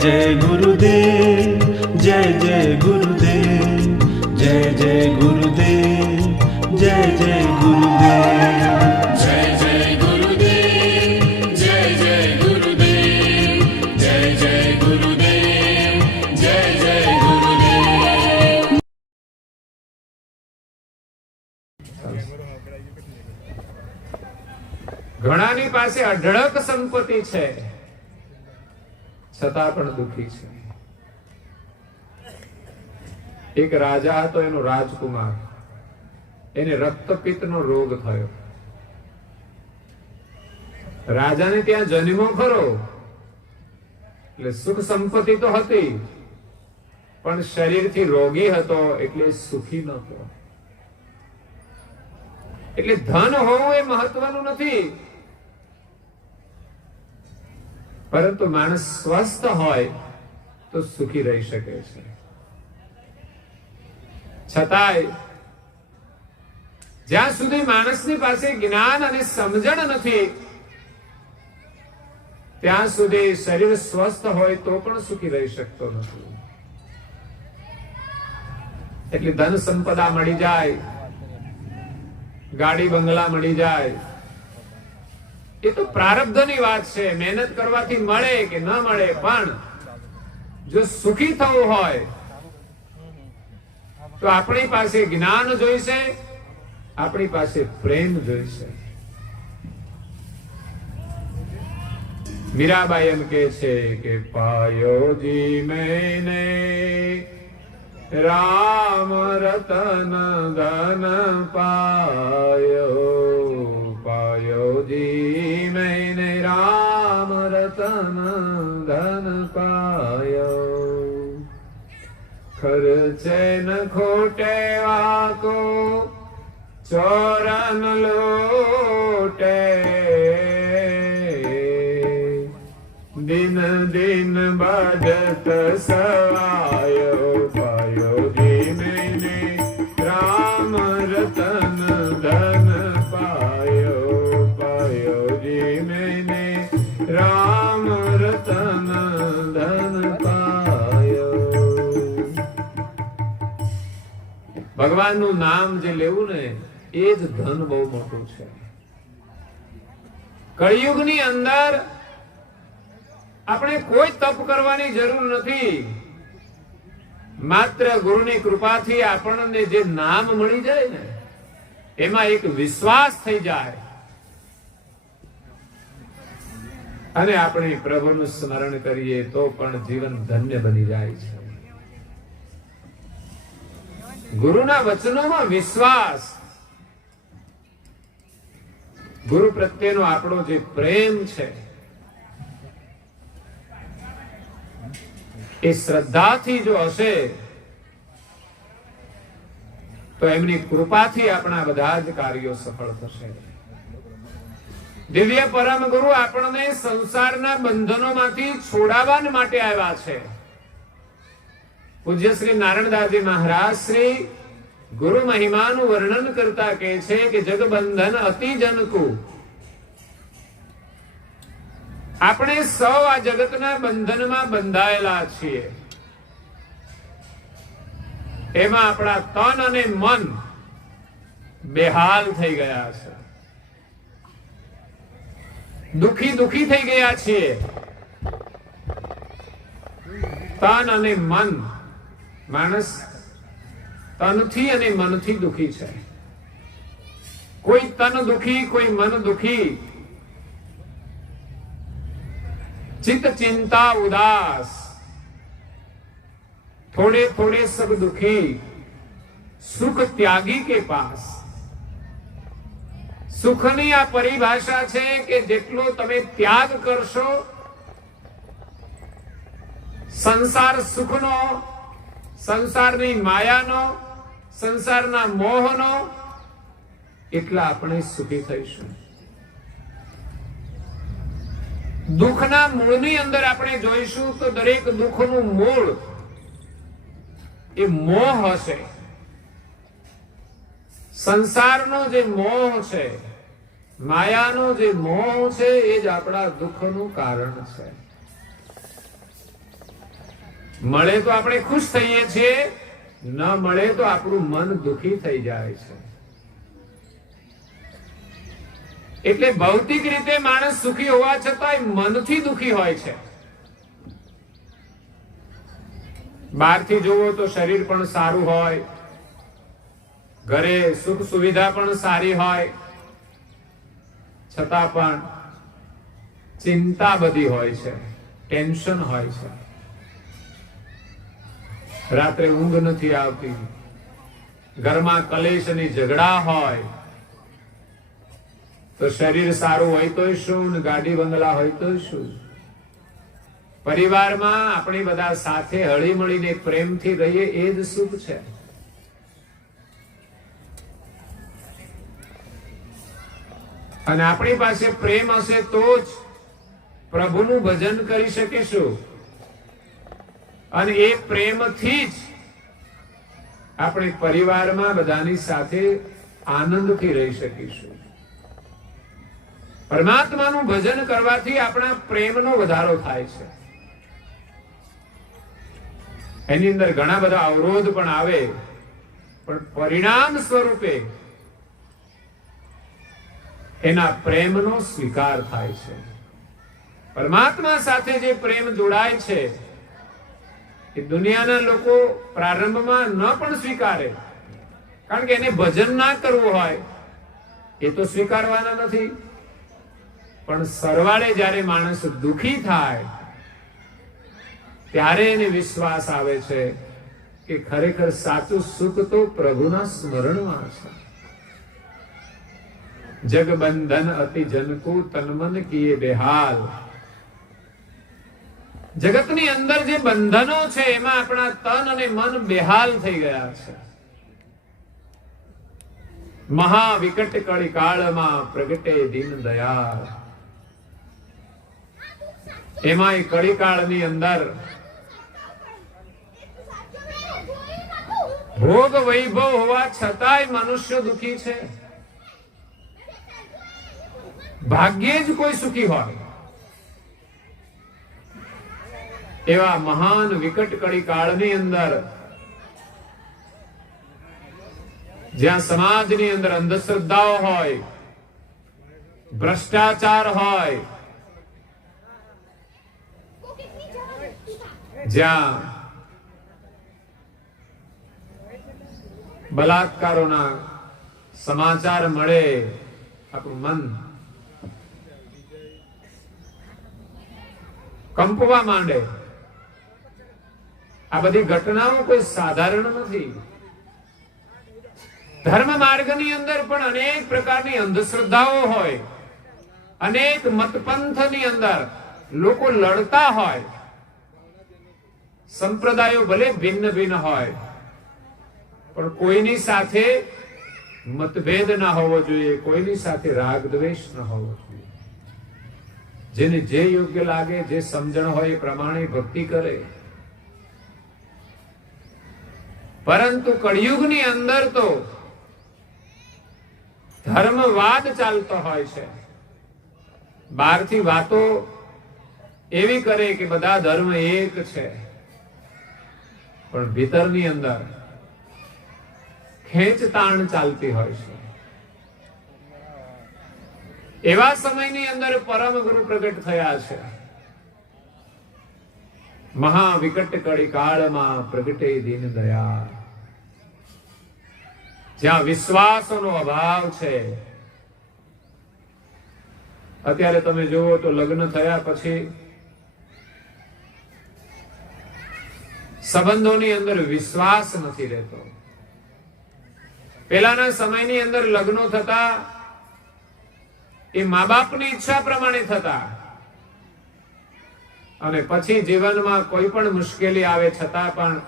जय गुरुदेव, जय जय गुरुदेव, जय जय गुरुदेव, जय जय गुरुदेव, जय जय गुरुदेव, जय जय गुरुदेव, जय जय गुरुदेव, जय जय गुरुदेव। ઘણાની પાસે અઢળક સંપત્તિ છે છતાં પણ દુઃખી છે. એક રાજા હતો, એનો રાજકુમાર, એને રક્તપિત્તનો રોગ થયો. રાજાને ત્યાં જન્મો ખરો, એટલે સુખ સંપત્તિ તો હતી, પણ શરીરથી રોગી હતો એટલે સુખી નહોતો. એટલે ધન હોવું એ મહત્વનું નથી, પરંતુ માણસ સ્વસ્થ હોય તો સુખી રહી શકે છે. છતાંય જ્યાં સુધી માણસની પાસે જ્ઞાન અને સમજણ નથી ત્યાં સુધી શરીર સ્વસ્થ હોય તો પણ સુખી રહી શકતો નથી. એટલે ધન સંપદા મળી જાય, ગાડી બંગલા મળી જાય, એ તો પ્રારબ્ધની વાત છે. મહેનત કરવાથી મળે કે ન મળે, પણ જો સુખી થવું હોય તો આપણી પાસે જ્ઞાન જોઈશે, આપણી પાસે પ્રેમ જોઈશે. મીરાબાઈ એમ કે છે કે પાયો જી મેને રામ રતન ધન પાયો, पायो जी मैंने राम रतन धन पायो, खर्चे न खोटे वाको चोरन लूटे, दिन दिन बढ़त सवायो, पायो जी मैंने राम रतन धन पायो, पायो जी मैंने राम रतन धन पायो. ભગવાનનું નામ જે લેવું ને એ જ ધન બહુ મોટું છે. કળિયુગની અંદર આપણે કોઈ તપ કરવાની જરૂર નથી, માત્ર ગુરુની કૃપાથી આપણને જે નામ મળી જાય ને એમાં એક વિશ્વાસ થઈ જાય અને આપણે પ્રભુનું સ્મરણ કરીએ તો પણ જીવન ધન્ય બની જાય છે. ગુરુના વચનોમાં વિશ્વાસ, ગુરુ પ્રત્યેનો આપણો જે પ્રેમ છે એ શ્રદ્ધાથી જો હશે તો એમની કૃપાથી આપણા બધા જ કાર્યો સફળ થશે. દિવ્ય પરમ ગુરુ આપણને સંસારના બંધનોમાંથી છોડાવવા માટે આવ્યા છે. પૂજ્ય શ્રી નારાયણદાસજી મહારાજ શ્રી ગુરુ મહિમાનું વર્ણન કરતા કહે છે કે જગબંધન અતિ જનકુ. આપણે સૌ આ જગતના બંધનમાં બંધાયેલા છીએ. એમાં આપણા તન અને મન બેહાલ થઈ ગયા છે, દુખી દુખી થઈ ગયા છીએ. તન અને મન, માણસ તનથી અને મનથી દુખી છે. કોઈ તન દુખી, કોઈ મન દુખી, चित चिंता उदास, थोड़े थोड़े सब दुखी, सुख त्यागी के पास. સુખની આ પરિભાષા છે કે જેટલો તમે ત્યાગ કરશો સંસાર સુખનો, સંસારની માયાનો, સંસારના મોહનો, એટલા આપણે સુખી થઈશું. દુઃખના મૂળની અંદર આપણે જોઈશું તો દરેક દુઃખનું મૂળ એ મોહ હશે. સંસારનો જે મોહ છે, માયાનો જે મોહ છે, એ જ આપણા દુઃખનું કારણ છે. મળે તો આપણે ખુશ થઈએ છીએ, ન મળે તો આપણું મન દુખી થઈ જાય છે. એટલે ભૌતિક રીતે માણસ સુખી હોવા છતાંય મનથી દુખી હોય છે. બહારથી જોવો તો શરીર પણ સારું હોય, ઘરે સુખ સુવિધા પણ સારી હોય, છતાં પણ ચિંતા બધી હોય છે, ટેન્શન હોય છે. રાત્રે ઊંઘ નથી આવતી, ઘરમાં કલેશ અને ઝઘડા હોય, તો શરીર સારું હોય તો શું, ને ગાડી બંગલા હોય તો શું. પરિવારમાં આપણે બધા સાથે હળી મળીને પ્રેમથી રહીએ એ જ સુખ છે. અને આપણી પાસે પ્રેમ હશે તો જ પ્રભુનું ભજન કરી શકીશું, અને એ પ્રેમથી જ આપણે પરિવારમાં બધાની સાથે આનંદથી રહી શકીશું. પરમાત્માનું ભજન કરવાથી આપણા પ્રેમનો વધારો થાય છે. એની અંદર ઘણા બધા અવરોધ પણ આવે, પણ પરિણામ સ્વરૂપે એના પ્રેમનો સ્વીકાર થાય છે. પરમાત્મા સાથે જે પ્રેમ જોડાય છે એ દુનિયાના લોકો પ્રારંભમાં ન પણ સ્વીકારે, કારણ કે એને ભજન ના કરવું હોય એ તો સ્વીકારવાના નથી. પણ સરવાળે જ્યારે માણસ દુખી થાય ત્યારે એને વિશ્વાસ આવે છે કે ખરેખર સાચું સુખ તો પ્રભુના સ્મરણમાં છે. જગબંધન અતિ જનકુ તનમન કીએ બેહાલ. જગતની અંદર જે બંધનો છે એમાં આપણા તન અને મન બેહાલ થઈ ગયા છે. મહા વિકટ કળી કાળમાં પ્રગટે દીન દયાળ. એમાં એ કળી કાળની અંદર ભોગ વૈભવ હોવા છતાંય મનુષ્ય દુખી છે. ભાગ્યે જ કોઈ સુખી હોય. એવા મહાન વિકટ કળી કાળની અંદર જ્યાં સમાજની અંદર અંધશ્રદ્ધાઓ હોય, ભ્રષ્ટાચાર હોય, જ્યાં બલાત્કારોના સમાચાર મળે, આપણું મન કંપવા માંડે. આ બધી ઘટનાઓ કોઈ સાધારણ નથી. ધર્મ માર્ગની અંદર પણ અનેક પ્રકારની અંધશ્રદ્ધાઓ હોય, અનેક મતપંથની અંદર લોકો લડતા હોય. સંપ્રદાયો ભલે ભિન્ન ભિન્ન હોય, પણ કોઈની સાથે મતભેદ ના હોવો જોઈએ, કોઈની સાથે રાગ દ્વેષ ન હોવો જોઈએ. જેને જે યોગ્ય લાગે, જે સમજણ હોય એ પ્રમાણે ભક્તિ કરે. પરંતુ કળિયુગની અંદર તો ધર્મવાદ ચાલતો હોય છે. બહારથી વાતો એવી કરે કે બધા ધર્મ એક છે, પણ ભીતરની અંદર ખેંચતાણ ચાલતી હોય છે. એવા સમયની અંદર પરમ ગુરુ પ્રગટ થયા છે. મહા વિકટ કળી કાળમાં પ્રગટે દીન દયા. જ્યાં વિશ્વાસનો અભાવ છે. અત્યારે તમે જુઓ તો લગ્ન થયા પછી સંબંધોની અંદર વિશ્વાસ નથી રહેતો. પહેલાના સમયની અંદર લગ્નો થતા એ મા બાપની ઈચ્છા પ્રમાણે થતા, અને પછી જીવનમાં કોઈ પણ મુશ્કેલી આવે છતાં પણ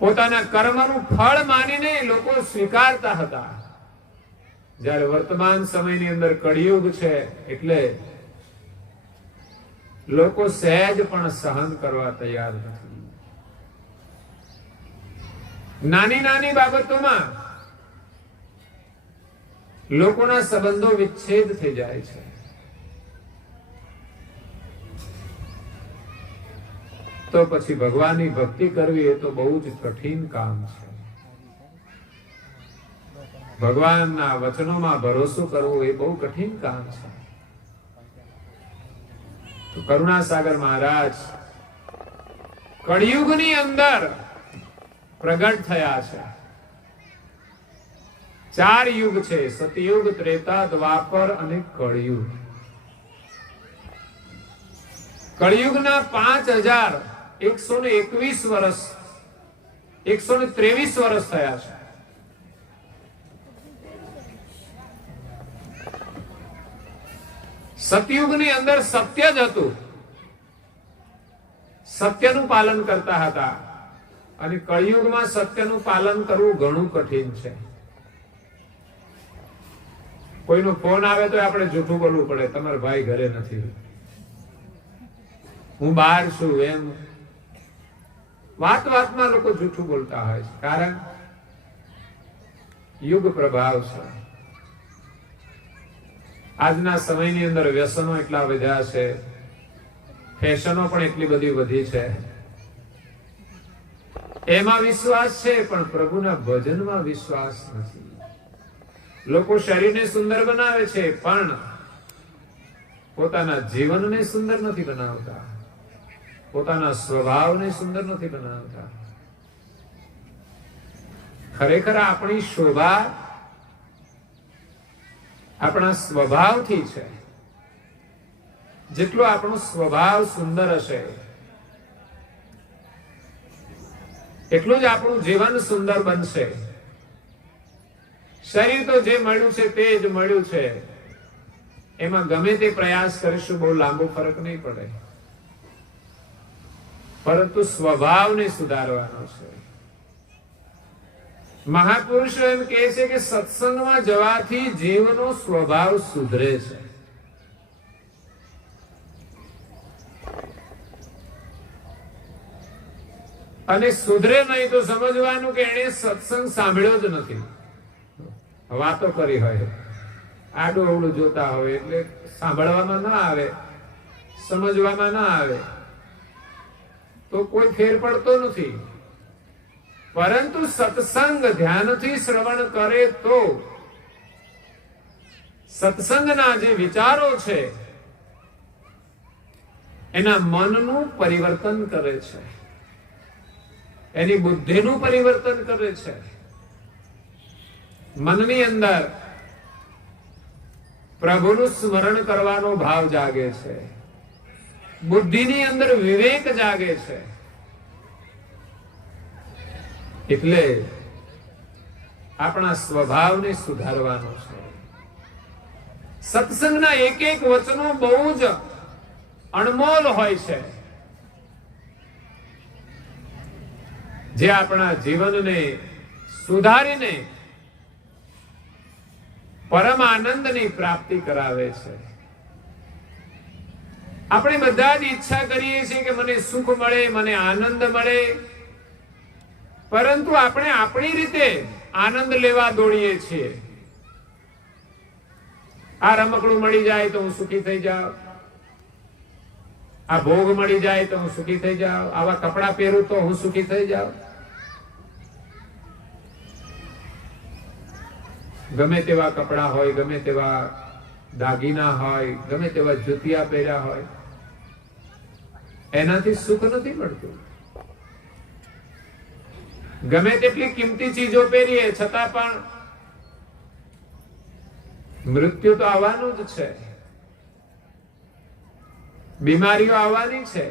પોતાના કર્મનું ફળ માનીને લોકો સ્વીકારતા હતા. જ્યારે વર્તમાન સમયની અંદર કળિયુગ છે એટલે લોકો સહેજ પણ સહન કરવા તૈયાર નથી. નાની નાની બાબતોમાં લોકોના સંબંધો વિચ્છેદ થઈ જાય છે. તો પછી ભગવાનની ભક્તિ કરવી એ તો બહુ જ કઠિન કામ છે. ભગવાનના વચનોમાં ભરોસો કરવો એ બહુ કઠિન કામ છે. તો કરુણાસાગર મહારાજ કળિયુગની અંદર પ્રગટ થયા છે. 4 યુગ છે, સતયુગ, ત્રેતા, દ્વાપર અને કળિયુગ. કળિયુગના 5121 વર્ષ 123 વર્ષ થયા છે. સતયુગની અંદર સત્ય જ હતું, સત્યનું પાલન કરતા હતા, અને કળિયુગમાં સત્યનું પાલન કરવું ઘણું કઠિન છે. કોઈનો ફોન આવે તો આપણે જૂઠું બોલવું પડે, તમારા ભાઈ ઘરે નથી, હું બહાર છું, એમ વાતમાં લોકો જૂઠું બોલતા હોય છે. કારણ યુગ પ્રભાવ છે. આજના સમયની અંદર વ્યસનો એટલા વધ્યા છે, ફેશનો પણ એટલી બધી વધી છે. એમાં વિશ્વાસ છે પણ પ્રભુના ભજનમાં વિશ્વાસ નથી. લોકો શરીરને સુંદર બનાવે છે પણ પોતાના જીવનને સુંદર નથી બનાવતા, પોતાના સ્વભાવને સુંદર નથી બનાવતા. ખરેખર આપણી શોભા આપણા સ્વભાવથી છે. જેટલો આપણો સ્વભાવ સુંદર હશે એટલું જ આપણું જીવન સુંદર બનશે. શરીર તો જે મળ્યું છે તે જ મળ્યું છે, એમાં ગમે તે પ્રયાસ કરીશું બહુ લાંબો ફરક નહીં પડે, પરંતુ સ્વભાવને સુધારવાનો છે. મહાપુરુષો એમ કહે છે કે સત્સંગમાં જવાથી જીવનો સ્વભાવ સુધરે છે. અને સુધરે નહીં તો સમજવાનું કે એને સત્સંગ સાંભળ્યો જ નથી. વાતો કરી હોય, આડું અવળું જોતા હોય એટલે સાંભળવામાં ના આવે, સમજવામાં ના આવે તો કોઈ ફેર પડતો નથી. પરંતુ સત્સંગ ધ્યાનથી શ્રવણ કરે તો સત્સંગના જે વિચારો છે એના મનનું પરિવર્તન કરે છે, એની બુદ્ધિનું પરિવર્તન કરે છે. મનની અંદર પ્રભુનું સ્મરણ કરવાનો ભાવ જાગે છે, બુદ્ધિની અંદર વિવેક જાગે છે. એટલે આપણા સ્વભાવને સુધારવાનો છે. સત્સંગના એક એક વચનો બહુ જ અણમોલ હોય છે, જે આપણા જીવનને સુધારીને પરમ આનંદની પ્રાપ્તિ કરાવે છે. આપણે બધા જ ઈચ્છા કરીએ છીએ કે મને સુખ મળે, મને આનંદ મળે, પરંતુ આપણે આપણી રીતે આનંદ લેવા દોડીએ છીએ. આ રમકડું મળી જાય તો હું સુખી થઈ જાઉં, આ ભોગ મળી જાય તો હું સુખી થઈ જાઉં, આવા કપડા પહેરું તો હું સુખી થઈ જાઉં. ગમે તેવા કપડા હોય, ગમે તેવા દાગીના હોય, ગમે તેવા જુતિયા પહેર્યા હોય, એનાથી સુખ નથી મળતું. ગમે તેટલી કિંમતી ચીજો પહેરીએ છતાં પણ મૃત્યુ તો આવવાનું જ છે, બીમારીઓ આવવાની છે,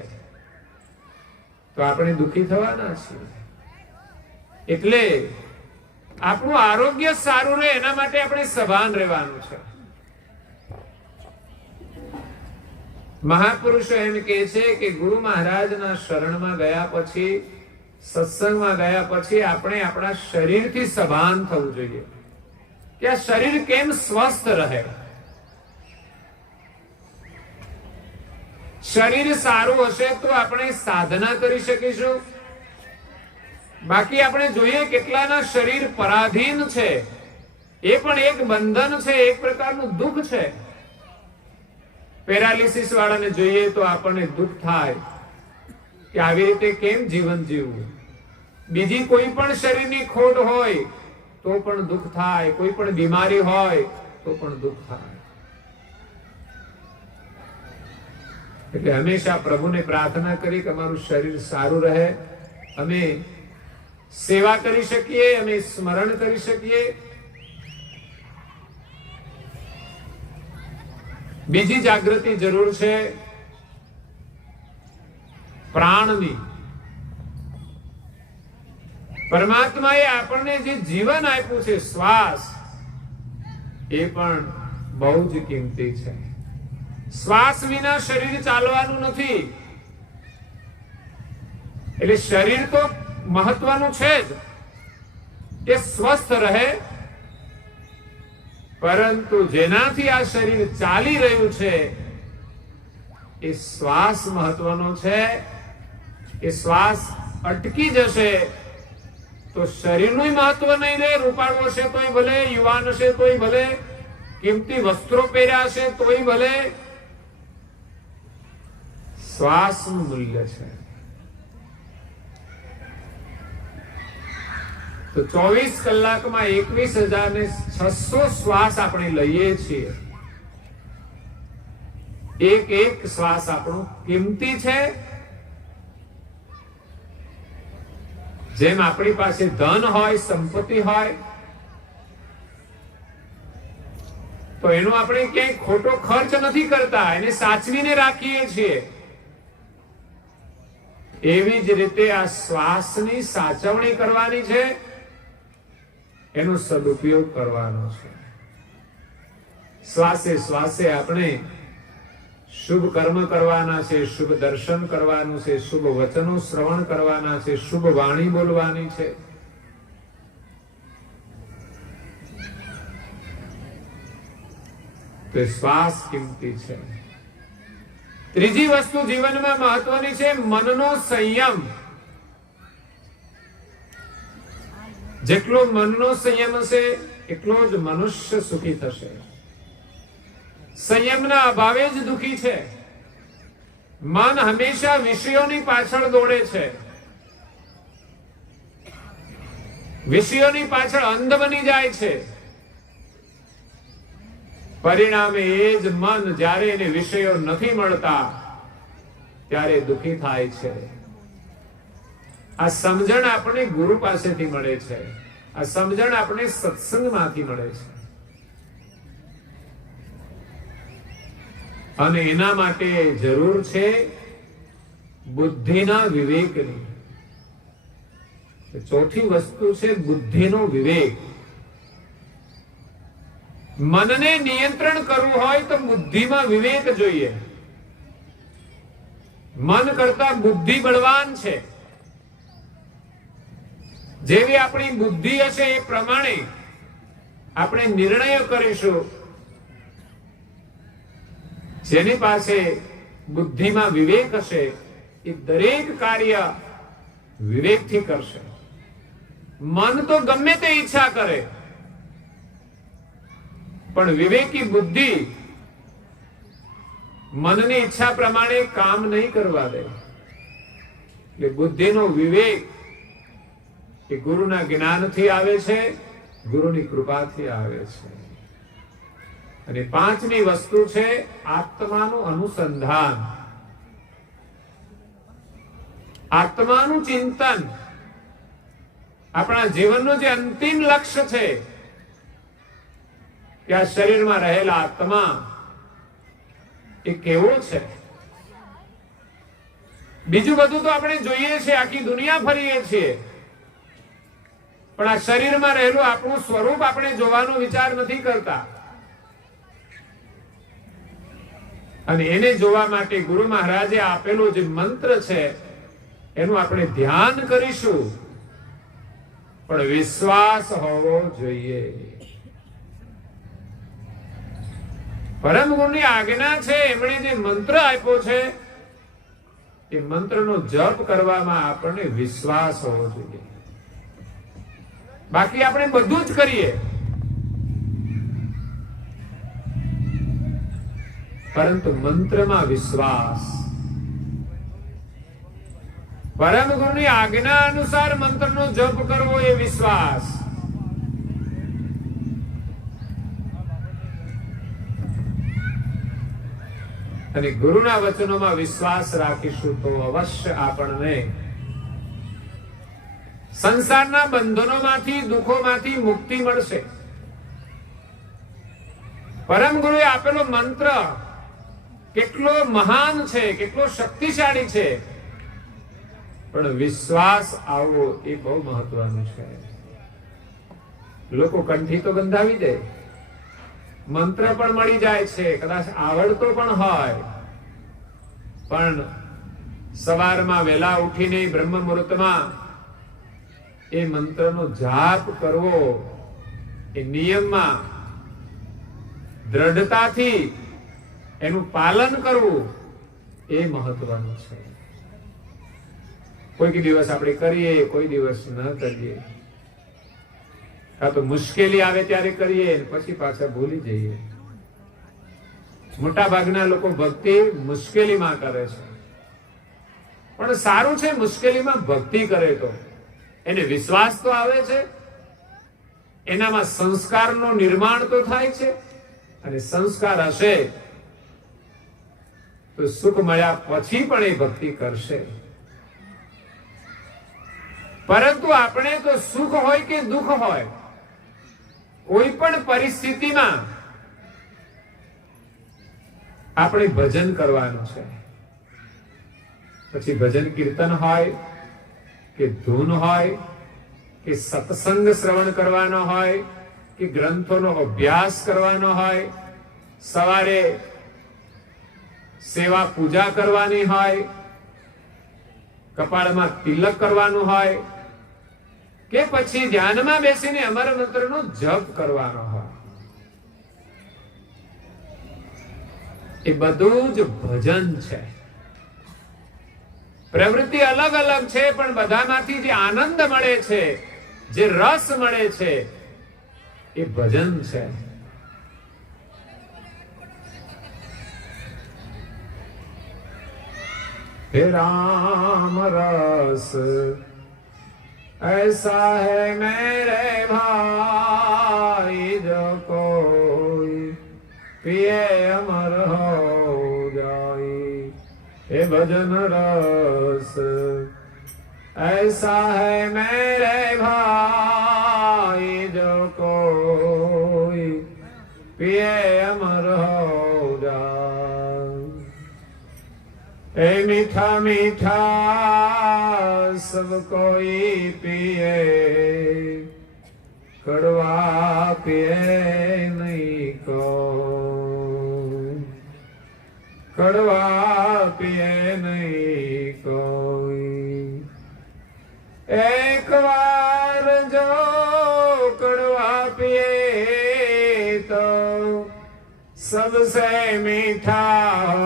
તો આપણે દુઃખી થવાના છીએ. એટલે આપણું આરોગ્ય સારું રહે એના માટે આપણે સભાન રહેવાનું છે. મહાપુરુષો એમ કહે છે કે ગુરુ મહારાજના શરણમાં ગયા પછી, સત્સંગમાં ગયા પછી આપણે આપણા શરીરથી સભાન થવું જોઈએ કે આ શરીર કેમ સ્વસ્થ રહે. શરીર સારું હશે તો આપણે સાધના કરી શકીશું. બાકી આપણે જોઈએ કેટલાના શરીર પરાધીન છે, એ પણ એક બંધન છે, એક પ્રકારનું દુઃખ છે. પેરાલિસિસ વાળાને જોઈએ તો આપણને દુઃખ થાય કે આવી રીતે કેમ જીવન જીવવું. બીજી કોઈ પણ શરીરની ખોટ હોય તો પણ દુઃખ થાય, કોઈ પણ બીમારી હોય તો પણ દુઃખ થાય. એટલે હંમેશા પ્રભુને પ્રાર્થના કરી કે અમારું શરીર સારું રહે, અમે સેવા કરી શકીએ, અમે સ્મરણ કરી શકીએ. બીજી જાગૃતિ જરૂર છે પ્રાણની. પરમાત્માએ આપણને જે જીવન આપ્યું છે, શ્વાસ, એ પણ બહુ જ કિંમતી છે. શ્વાસ વિના શરીર ચાલવાનું નથી. એટલે શરીર તો મહત્વનું છે જ, એ સ્વસ્થ રહે, પરંતુ જેનાથી આ શરીર ચાલી રહ્યું છે એ શ્વાસ મહત્વનો છે. એ શ્વાસ અટકી જશે તો શરીરનું મહત્વ નહીં રહે. રૂપાળું હશે તોય ભલે, યુવાન હશે તોય ભલે, કિંમતી વસ્ત્રો પહેર્યા હશે તોય ભલે, શ્વાસનું મૂલ્ય છે. તો 24 કલાકમાં 21,600 શ્વાસ આપણે લઈએ છીએ. એક એક શ્વાસ આપણો કિંમતી છે. જેમ આપણી પાસે ધન હોય, સંપત્તિ હોય, તો એનો આપણે ક્યાંય ખોટો ખર્ચ નથી કરતા, એને સાચવીને રાખીએ છીએ. એવી જ રીતે આ શ્વાસની સાચવણી કરવાની છે, એનો સદુપયોગ કરવાનો છે. શ્વાસે શ્વાસે આપણે શુભ કર્મ કરવાના છે, શુભ દર્શન કરવાનું છે, શુભ વચનો શ્રવણ કરવાના છે, શુભ વાણી બોલવાની છે. તો શ્વાસ કિંમતી છે. ત્રીજી વસ્તુ જીવનમાં મહત્વની છે મનનો સંયમ. જેટલો મનનો સંયમ હશે એટલો જ મનુષ્ય સુખી થશે. સંયમના અભાવે જ દુખી છે. મન હંમેશા વિષયોની પાછળ દોડે છે, વિષયોની પાછળ અંધ બની જાય છે. પરિણામે એ જ મન જ્યારે એને વિષયો નથી મળતા ત્યારે દુખી થાય છે. આ સમજણ આપણે ગુરુ પાસેથી મળે છે, આ સમજણ આપણે સત્સંગમાંથી મળે છે. અને એના માટે જરૂર છે બુદ્ધિના વિવેકની. ચોથી વસ્તુ છે બુદ્ધિનો વિવેક. મનને નિયંત્રણ કરવું હોય તો બુદ્ધિમાં વિવેક જોઈએ. મન કરતા બુદ્ધિ બળવાન છે. જેવી આપણી બુદ્ધિ હશે એ પ્રમાણે આપણે નિર્ણયો કરીશું. જેની પાસે બુદ્ધિમાં વિવેક હશે એ દરેક કાર્ય વિવેકથી કરશે. મન તો ગમે તે ઈચ્છા કરે, પણ વિવેકી બુદ્ધિ મનની ઈચ્છા પ્રમાણે કામ નહીં કરવા દે. એટલે બુદ્ધિનો વિવેક એ ગુરુના જ્ઞાનથી આવે છે, ગુરુની કૃપાથી આવે છે. અને પાંચમી વસ્તુ છે આત્માનું અનુસંધાન, આત્માનું ચિંતન. આપણા જીવનનું જે અંતિમ લક્ષ્ય છે કે આ શરીરમાં રહેલા આત્મા એ કેવો છે. બીજું બધું તો આપણે જોઈએ છીએ, આખી દુનિયા ફરીએ છીએ, પણ આ શરીરમાં રહેલું આપણું સ્વરૂપ આપણે જોવાનો વિચાર નથી કરતા. અને એને જોવા માટે ગુરુ મહારાજે આપેલો જે મંત્ર છે એનું આપણે ધ્યાન કરીશું, પણ વિશ્વાસ હોવો જોઈએ. પરમ ગુરુની આજ્ઞા છે, એમણે જે મંત્ર આપ્યો છે એ મંત્રનો જપ કરવામાં આપણને વિશ્વાસ હોવો જોઈએ. બાકી આપણે બધું જ કરીએ, પરંતુ મંત્રમાં વિશ્વાસ. પરમ ગુરુની આજ્ઞા અનુસાર મંત્રનો જપ કરવો એ વિશ્વાસ. અને ગુરુના વચનોમાં વિશ્વાસ રાખીશું તો અવશ્ય આપણને સંસારના બંધનોમાંથી, દુઃખોમાંથી મુક્તિ મળશે. પરમ ગુરુએ આપેલો મંત્ર કેટલો મહાન છે, કેટલો શક્તિશાળી છે, પણ વિશ્વાસ આવવો એ બહુ મહત્વનું છે. લોકો કંઠી તો બંધાવી દે, મંત્ર પણ મળી જાય છે, કદાચ આવડતો પણ હોય, પણ સવારમાં વહેલા ઉઠીને બ્રહ્મ મુહૂર્તમાં એ મંત્રનો જાપ કરવો, એ નિયમમાં દ્રઢતાથી એનું પાલન કરવું એ મહત્વનું છે. કોઈક દિવસ આપણે કરીએ, કોઈ દિવસ ન કરીએ, કાં તો મુશ્કેલી આવે ત્યારે કરીએ, પછી પાછા ભૂલી જઈએ. મોટા ભાગના લોકો ભક્તિ મુશ્કેલીમાં કરે છે, પણ સારું છે મુશ્કેલીમાં ભક્તિ કરે તો એને વિશ્વાસ તો આવે છે, એનામાં સંસ્કારનું નિર્માણ તો થાય છે, અને સંસ્કાર હશે તો સુખ મળ્યા પછી પણ એ ભક્તિ કરશે. પરંતુ આપણે તો સુખ હોય કે દુઃખ હોય, કોઈ પણ પરિસ્થિતિમાં આપણે ભજન કરવાનું છે. પછી ભજન કીર્તન હોય કે ધૂન હોય કે સત્સંગ શ્રવણ કરવાનો હોય કે ગ્રંથોનો અભ્યાસ કરવાનો હોય, સવારે સેવા પૂજા કરવાની હોય, કપાળમાં તિલક કરવાનું હોય, કે પછી ધ્યાનમાં બેસીને અમર મંત્રનો જપ કરવાનો હોય, એ બધું જ ભજન છે. પ્રવૃત્તિ અલગ અલગ છે, પણ બધામાંથી જે આનંદ મળે છે, જે રસ મળે છે, એ ભજન છે. हे राम रस ऐसा है मेरे भाई, जो कोई पिए अमर हो जाए. हे भजन रस ऐसा है मेरे भाई, जो कोई पिए अमर हो जाए. ए मीठा मीठा सब कोई पिए, कड़वा पिए नहीं को, कड़वा पिए नहीं कोई. एक बार जो कड़वा पिए तो सबसे मीठा हो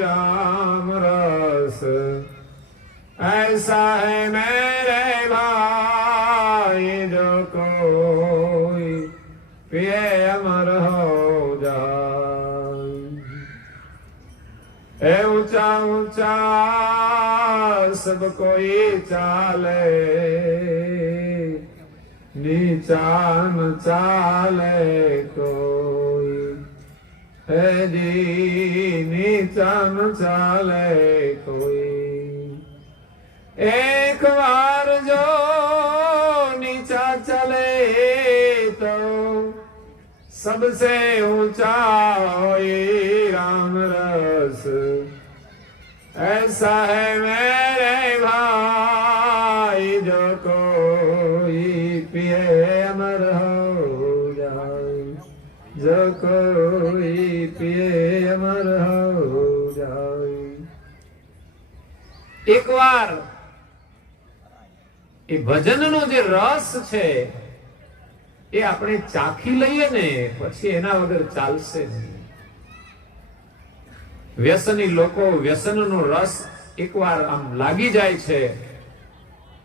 राम रस. ऐसा है मेरे भाई, जो कोई पिए अमर हो जाए. ए ऊंचा ऊंचा सब कोई चाले, नीचा न चाले कोई. है जी नीचा न चाले कोई. एक बार जो नीचा चले तो सबसे ऊंचा होए राम रस. ऐसा है मेरे भाई, जो कोई पिए अमर हो जाए, जो कोई पिए अमर हो जाए. एक बार એ ભજનનો જે રસ છે એ આપણે ચાખી લઈએ ને, પછી એના વગર ચાલશે નહીં. વ્યસની લોકો વ્યસનનો રસ એકવાર આમ લાગી જાય છે,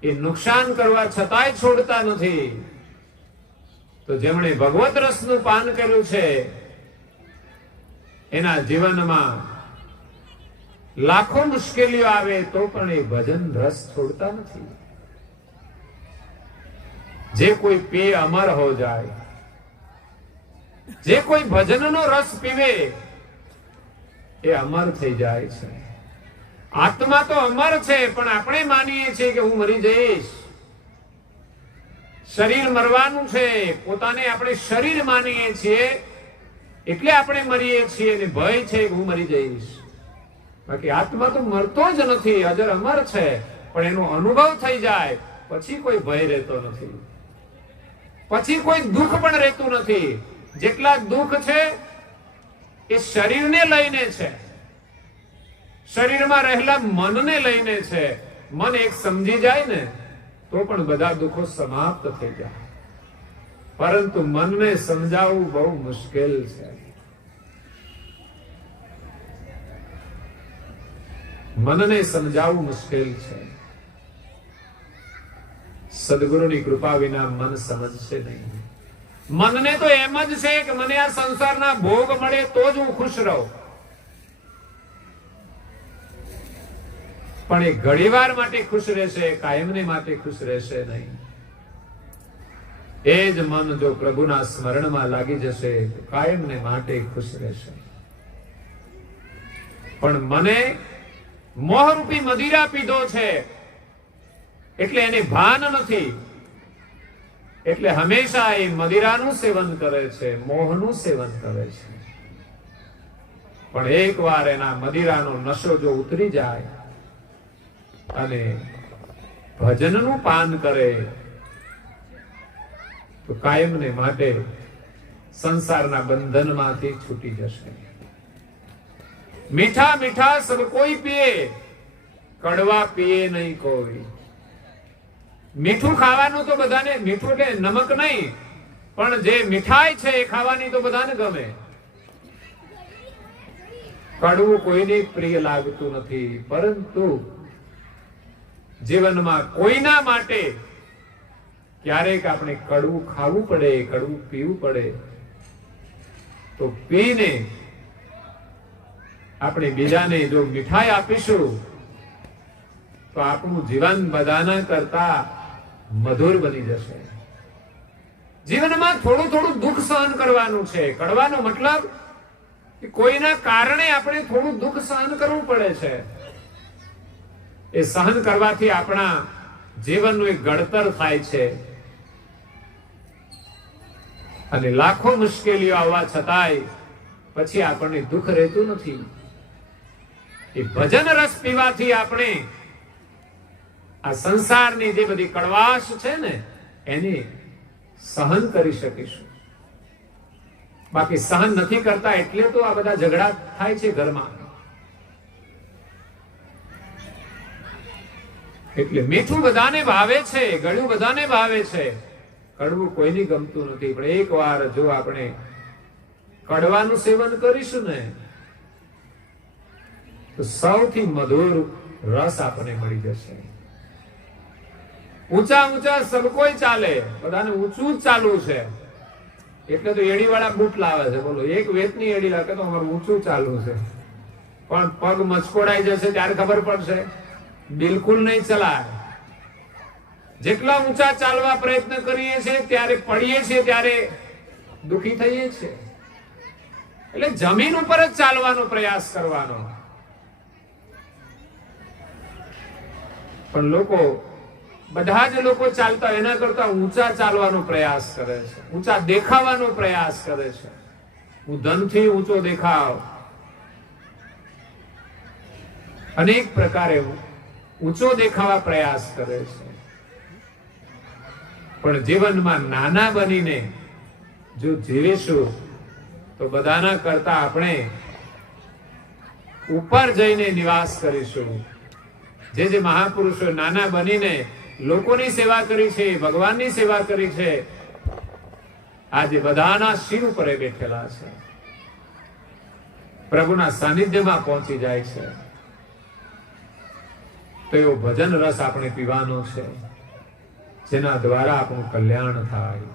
એ નુકસાન કરવા છતાંય છોડતા નથી. તો જેમણે ભગવત રસનું પાન કર્યું છે એના જીવનમાં લાખો મુશ્કેલીઓ આવે તો પણ એ ભજન રસ છોડતા નથી. જે કોઈ પીએ અમર હો જાય, જે કોઈ ભજનનો રસ પીવે એ અમર થઈ જાય છે. આત્મા તો અમર છે, પણ આપણે માનીએ છીએ કે હું મરી જઈશ, શરીર મરવાનું છે, પોતાને આપણે શરીર માનીએ છીએ એટલે આપણે મરીએ છીએ અને ભય છે કે હું મરી જઈશ. બાકી આત્મા તો મરતો જ નથી, અજર અમર છે, પણ એનો અનુભવ થઈ જાય પછી કોઈ ભય રહેતો નથી, પછી કોઈ દુઃખ પણ રહેતું નથી. જેટલા દુઃખ છે એ શરીરને લઈને છે, શરીરમાં રહેલા મનને લઈને છે. મન એક સમજી જાય ને તો પણ બધા દુઃખો સમાપ્ત થઈ જાય, પરંતુ મનને સમજાવવું બહુ મુશ્કેલ છે. મનને સમજાવવું મુશ્કેલ છે. સદગુરુની કૃપા વિના મન સમજશે નહીં. મનને તો એમ જ છે કે મને આ સંસારના ભોગ મળે તો જ હું ખુશ રહું, પણ એ ઘડીવાર માટે ખુશ રહેશે, કાયમને માટે ખુશ રહેશે નહીં. એ જ મન જો પ્રભુના સ્મરણમાં લાગી જશે તો કાયમને માટે ખુશ રહેશે. પણ મને મોહરૂપી મદિરા પીધો છે એટલે એને ભાન નથી, એટલે હંમેશા એ મદિરાનું સેવન કરે છે, મોહનું સેવન કરે છે. પણ એકવાર એના મદિરાનો નશો જો ઉતરી જાય અને ભજનનું પાન કરે તો કાયમને માટે સંસારના બંધનમાંથી છૂટી જશે. મીઠા મીઠા સબ કોઈ પીએ, કડવા પીએ નહીં કોઈ. મીઠું ખાવાનું તો બધાને, મીઠું એટલે નમક નહીં, પણ જે મીઠાઈ છે એ ખાવાની તો બધાને ગમે. કડવું કોઈને પ્રિય લાગતું નથી, પરંતુ જીવનમાં કોઈના માટે ક્યારેક આપણે કડવું ખાવું પડે, કડવું પીવું પડે, તો પીને આપણે બીજાને જો મીઠાઈ આપીશું તો આપણું જીવન બધાના કરતા મધુર બની જશે. જીવનમાં થોડું થોડું દુઃખ સહન કરવાનું છે. કડવાનો મતલબ કે કોઈના કારણે આપણે થોડું દુઃખ સહન કરવું પડે છે. એ સહન કરવાથી આપણા જીવનનું એક ઘડતર થાય છે. અને લાખો મુશ્કેલીઓ આવવા છતાંય પછી આપણને દુઃખ રહેતું નથી. એ ભજન રસ પીવાથી આપણે આ સંસારની જે બધી કડવાશ છે ને એને સહન કરી શકીશું. બાકી સહન નથી કરતા એટલે તો આ બધા ઝઘડા થાય છે ઘરમાં. એટલે મીઠું બધાને ભાવે છે, ગળ્યું બધાને ભાવે છે, કડવું કોઈને ગમતું નથી. પણ એક વાર જો આપણે કડવાનું સેવન કરીશું ને તો સૌથી મધુર રસ આપણને મળી જશે. ઊંચા ઊંચા સબ કોઈ ચાલે, બધાને ઊંચું જ ચાલવું છે એટલે તો એડી વાળા બૂટ લાવે છે. બોલો, એક વેતની એડી લાગે તો અમારું ઊંચું ચાલવું છે, પણ પગ મચકોડાઈ જશે ત્યારે ખબર પડશે. બિલકુલ નહીં ચલાય. જેટલા ઊંચા ચાલવા પ્રયત્ન કરીએ છીએ ત્યારે પડીએ છીએ ત્યારે દુઃખી થઈએ છીએ. એટલે જમીન ઉપર જ ચાલવાનો પ્રયાસ કરવાનો. પણ લોકો, બધા જ લોકો ચાલતા એના કરતા ઊંચા ચાલવાનો પ્રયાસ કરે છે, ઊંચા દેખાવાનો પ્રયાસ કરે છે. હું ધનથી ઊંચો દેખાવ, અનેક પ્રકારે ઊંચો દેખાવા પ્રયાસ કરે છે. પણ જીવનમાં નાના બનીને જો જીવીશું તો બધાના કરતા આપણે ઉપર જઈને નિવાસ કરીશું. જે જે મહાપુરુષો નાના બનીને લોકોની સેવા કરી છે, ભગવાનની સેવા કરી છે, આજે બધાના શિર ઉપર બેઠેલા છે, પ્રભુના સાનિધ્યમાં પહોંચી જાય છે. તો એવો ભજન રસ આપણે પીવાનો છે જેના દ્વારા આપણું કલ્યાણ થાય.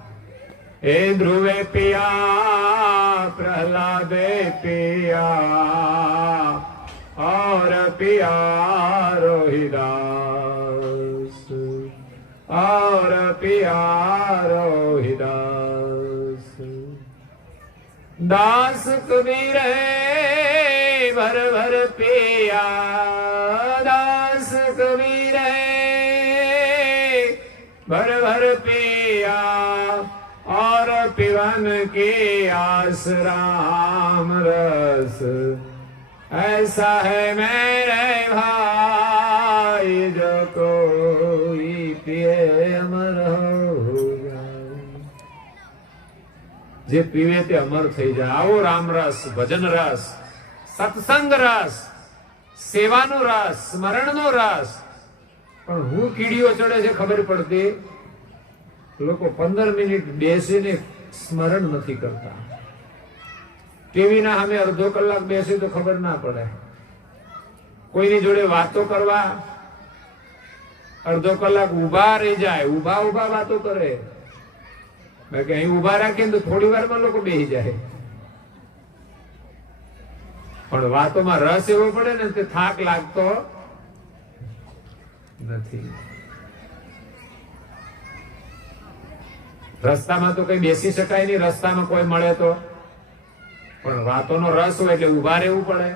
એ ધ્રુવે પિયા પ્રહલાદે પિયા और प्यारो ही दास, और प्यारो ही दास। दास कबीर है भर भर पिया, दास कबीर है भर भर पिया, और पिवन के आस राम रस। ऐसा है मेरे भाई जो कोई पिए अमर हो जाए। जे पीवे ते अमर થઈ જાય। આવો રામ રસ, ભજન રસ, સત્સંગ રસ, સેવાનો રસ, સ્મરણનો રસ। પણ હું કીડીઓ ચડે છે ખબર પડતી, લોકો 15 મિનિટ બેસીને સ્મરણ નથી કરતા। ટીવી ના સામે અડધો કલાક બેસે તો ખબર ના પડે। કોઈની જોડે વાતો કરવા અડધો કલાક ઉભા રહી જાય, ઉભા ઉભા વાતો કરે। મેં કે અહીં ઉભા રાખીએ તો થોડી વારમાં લોકો બેસી જાય, પણ વાતોમાં રસ એવો પડે ને તે થાક લાગતો નથી। રસ્તામાં તો કઈ બેસી શકાય નહીં, રસ્તામાં કોઈ મળે તો, પણ વાતોનો રસ હોય એટલે ઉભા રહેવું પડે।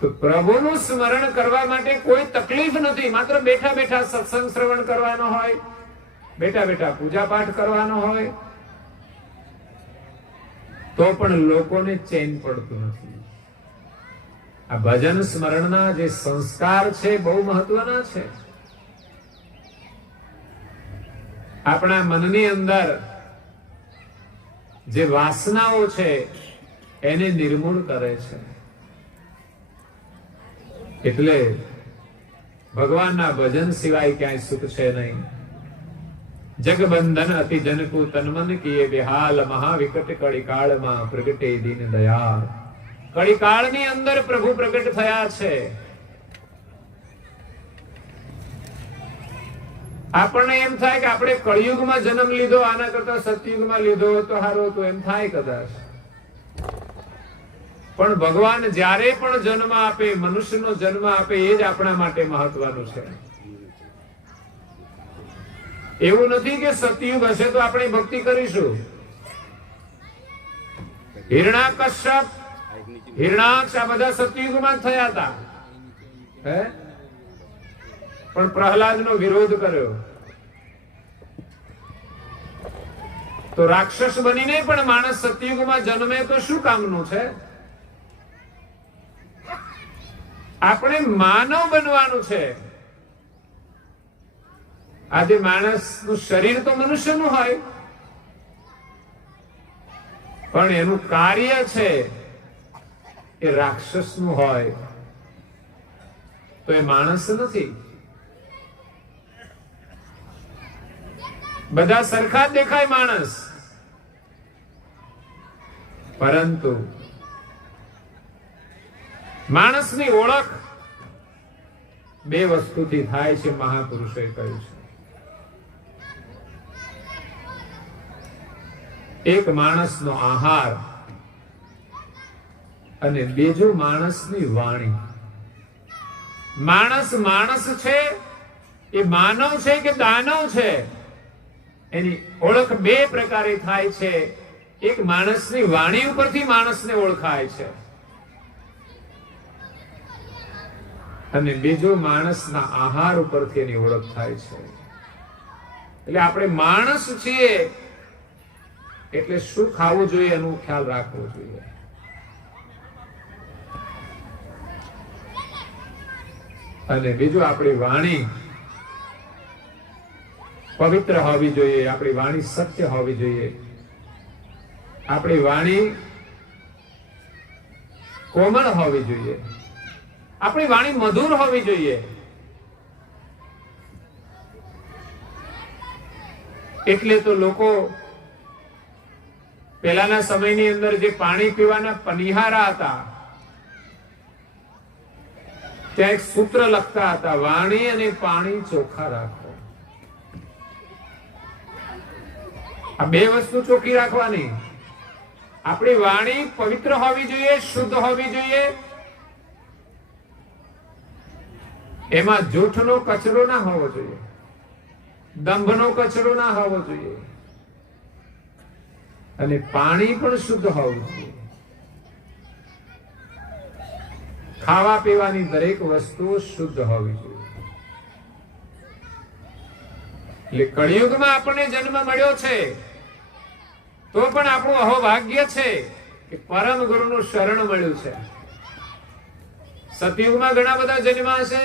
તો પ્રભુનું સ્મરણ કરવા માટે કોઈ તકલીફ નથી, માત્ર બેઠા બેઠા સત્સંગ શ્રવણ કરવાનો હોય, બેઠા બેઠા પૂજા પાઠ કરવાનો હોય તો પણ લોકોને ચેન પડતું નથી। આ ભજન સ્મરણના જે સંસ્કાર છે બહુ મહત્વના છે। આપણા મનની અંદર જે વાસનાઓ છે એને નિર્મૂળ કરે છે। એટલે ભગવાનના ભજન સિવાય ક્યાંય સુખ છે નહીં। જગબંધન અતિ જનકુ તનમન કીએ બેહાલ, મહાવિકટ કળીકાળમાં પ્રગટે દીન દયાળ। કળીકાળની અંદર પ્રભુ પ્રગટ થયા છે। આપણને એમ થાય કે આપણે કળિયુગમાં જન્મ લીધો, આના કરતા સતયુગમાં લીધો તો સારું હતું, એમ થાય કદાચ। પણ ભગવાન જ્યારે પણ જન્મ આપે, મનુષ્યનો જન્મ આપે, એ જ આપણા માટે મહત્વનું છે। એવું નથી કે સતયુગ હશે તો આપણે ભક્તિ કરીશું। હિરણાકશ્યપ, હિરણાક્ષ આ બધા સતયુગમાં જ થયા હતા, હે? પણ પ્રહલાદનો વિરોધ કર્યો તો રાક્ષસ બનીને પણ માણસ સતયુગમાં જન્મે તો શું કામનું છે? આપણે માનવ બનવાનું છે। આજે માણસનું શરીર તો મનુષ્યનું હોય, પણ એનું કાર્ય છે એ રાક્ષસનું હોય તો એ માણસ નથી। બધા સરખા જ દેખાય માણસ, પરંતુ માણસની ઓળખ બે વસ્તુથી થાય છે, મહાપુરુષોએ કહ્યું છે। એક માણસનો આહાર અને બીજું માણસની વાણી। માણસ માણસ છે એ માનવ છે કે દાનવ છે એની ઓળખ બે પ્રકારે થાય છે। એક માણસની વાણી ઉપરથી માણસને ઓળખાય છે અને બીજું માણસના આહાર ઉપરથી એની ઓળખ થાય છે। એટલે આપણે માણસ છીએ એટલે શું ખાવું જોઈએ એનો ખ્યાલ રાખવો જોઈએ। અને બીજું આપણી વાણી પવિત્ર હોવી જોઈએ, આપણી વાણી સત્ય હોવી જોઈએ, આપણી વાણી કોમળ હોવી જોઈએ, આપણી વાણી મધુર હોવી જોઈએ। એટલે તો લોકો પહેલાના સમયની અંદર જે પાણી પીવાના પનિહારા હતા ત્યાં એક સૂત્ર લખતા હતા, વાણી અને પાણી ચોખ્ખા રાખો। આ બે વસ્તુ ચોખ્ખી રાખવાની। આપણી વાણી પવિત્ર હોવી જોઈએ, શુદ્ધ હોવી જોઈએ. એમાં જૂઠનો કચરો ના હોવો જોઈએ, દંભનો કચરો ના હોવો જોઈએ, અને પાણી પણ શુદ્ધ હોવું જોઈએ. ખાવા પીવાની દરેક વસ્તુ શુદ્ધ હોવી જોઈએ. એટલે કળિયુગમાં આપણને જન્મ મળ્યો છે તો પણ આપણું અહોભાગ્ય છે કે પરમ ગુરુનું શરણ મળ્યું છે. સતયુગમાં ઘણા બધા જન્મ્યા છે,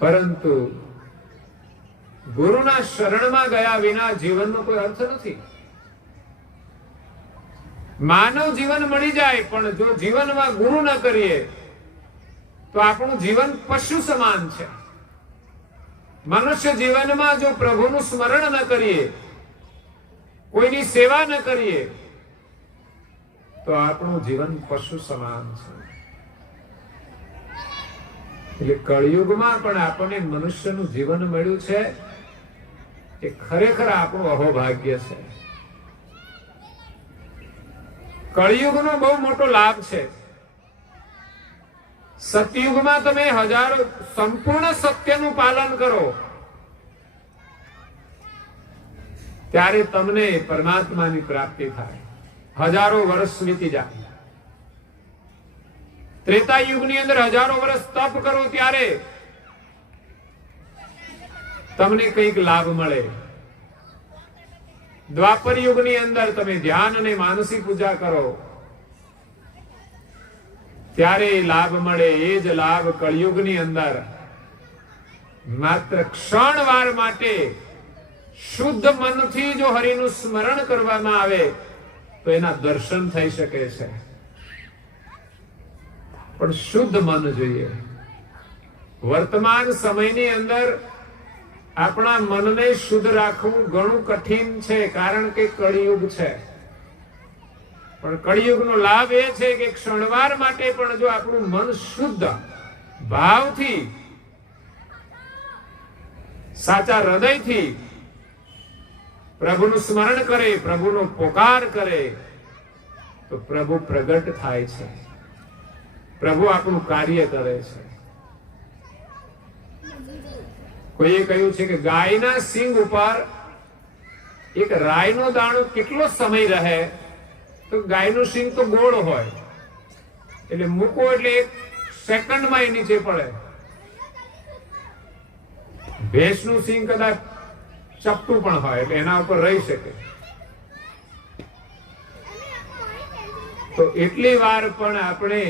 પરંતુ ગુરુના શરણમાં ગયા વિના જીવનનો કોઈ અર્થ નથી. માનવ જીવન મળી જાય, પણ જો જીવનમાં ગુરુ ન કરીએ તો આપણું જીવન પશુ સમાન છે. મનુષ્ય જીવનમાં જો પ્રભુનું સ્મરણ ન કરીએ, કોઈની સેવા ન કરીએ, તો આપણું જીવન પશુ સમાન છે. એટલે કળિયુગમાં પણ આપણને મનુષ્યનું જીવન મળ્યું છે એ ખરેખર આપણું અહોભાગ્ય છે. કળિયુગનો બહુ મોટો લાભ છે. સતયુગમાં તમે હજારો સંપૂર્ણ સત્યનું પાલન કરો ત્યારે તમને પરમાત્માની પ્રાપ્તિ થાય. હજારો વર્ષ વીતી જાય. ત્રેતા યુગની અંદર હજારો વર્ષ તપ કરો ત્યારે તમને કંઈક લાભ મળે. દ્વાપર યુગની અંદર તમે ધ્યાન અને માનસી પૂજા કરો ત્યારે લાભ મળે. એ જ લાભ કળિયુગની અંદર માત્ર ક્ષણવાર માટે શુદ્ધ મનથી જો હરિનું સ્મરણ કરવામાં આવે તો એના દર્શન થઈ શકે છે. પણ શુદ્ધ મન જોઈએ. વર્તમાન સમયની અંદર આપણા મનને શુદ્ધ રાખવું ઘણું કઠિન છે, કારણ કે કળિયુગ છે. પણ કળિયુગનો લાભ એ છે કે ક્ષણવાર માટે પણ જો આપણું મન શુદ્ધ ભાવથી, સાચા હૃદયથી પ્રભુનું સ્મરણ કરે, પ્રભુનો પોકાર કરે, તો પ્રભુ પ્રગટ થાય છે, પ્રભુ આપણું કાર્ય કરે છે. કોઈએ કહ્યું છે કે ગાયના સિંગ ઉપર એક રાયનો દાણો કેટલો સમય રહે, તો ગાયનું સિંગ તો ગોળ હોય, એટલે મૂકો એટલે 1 સેકન્ડમાં એ નીચે પડે. ભેંસનું સિંગ કદાચ ચપટું પણ હોય એટલે એના ઉપર રહી શકે. તો એટલી વાર પણ આપણે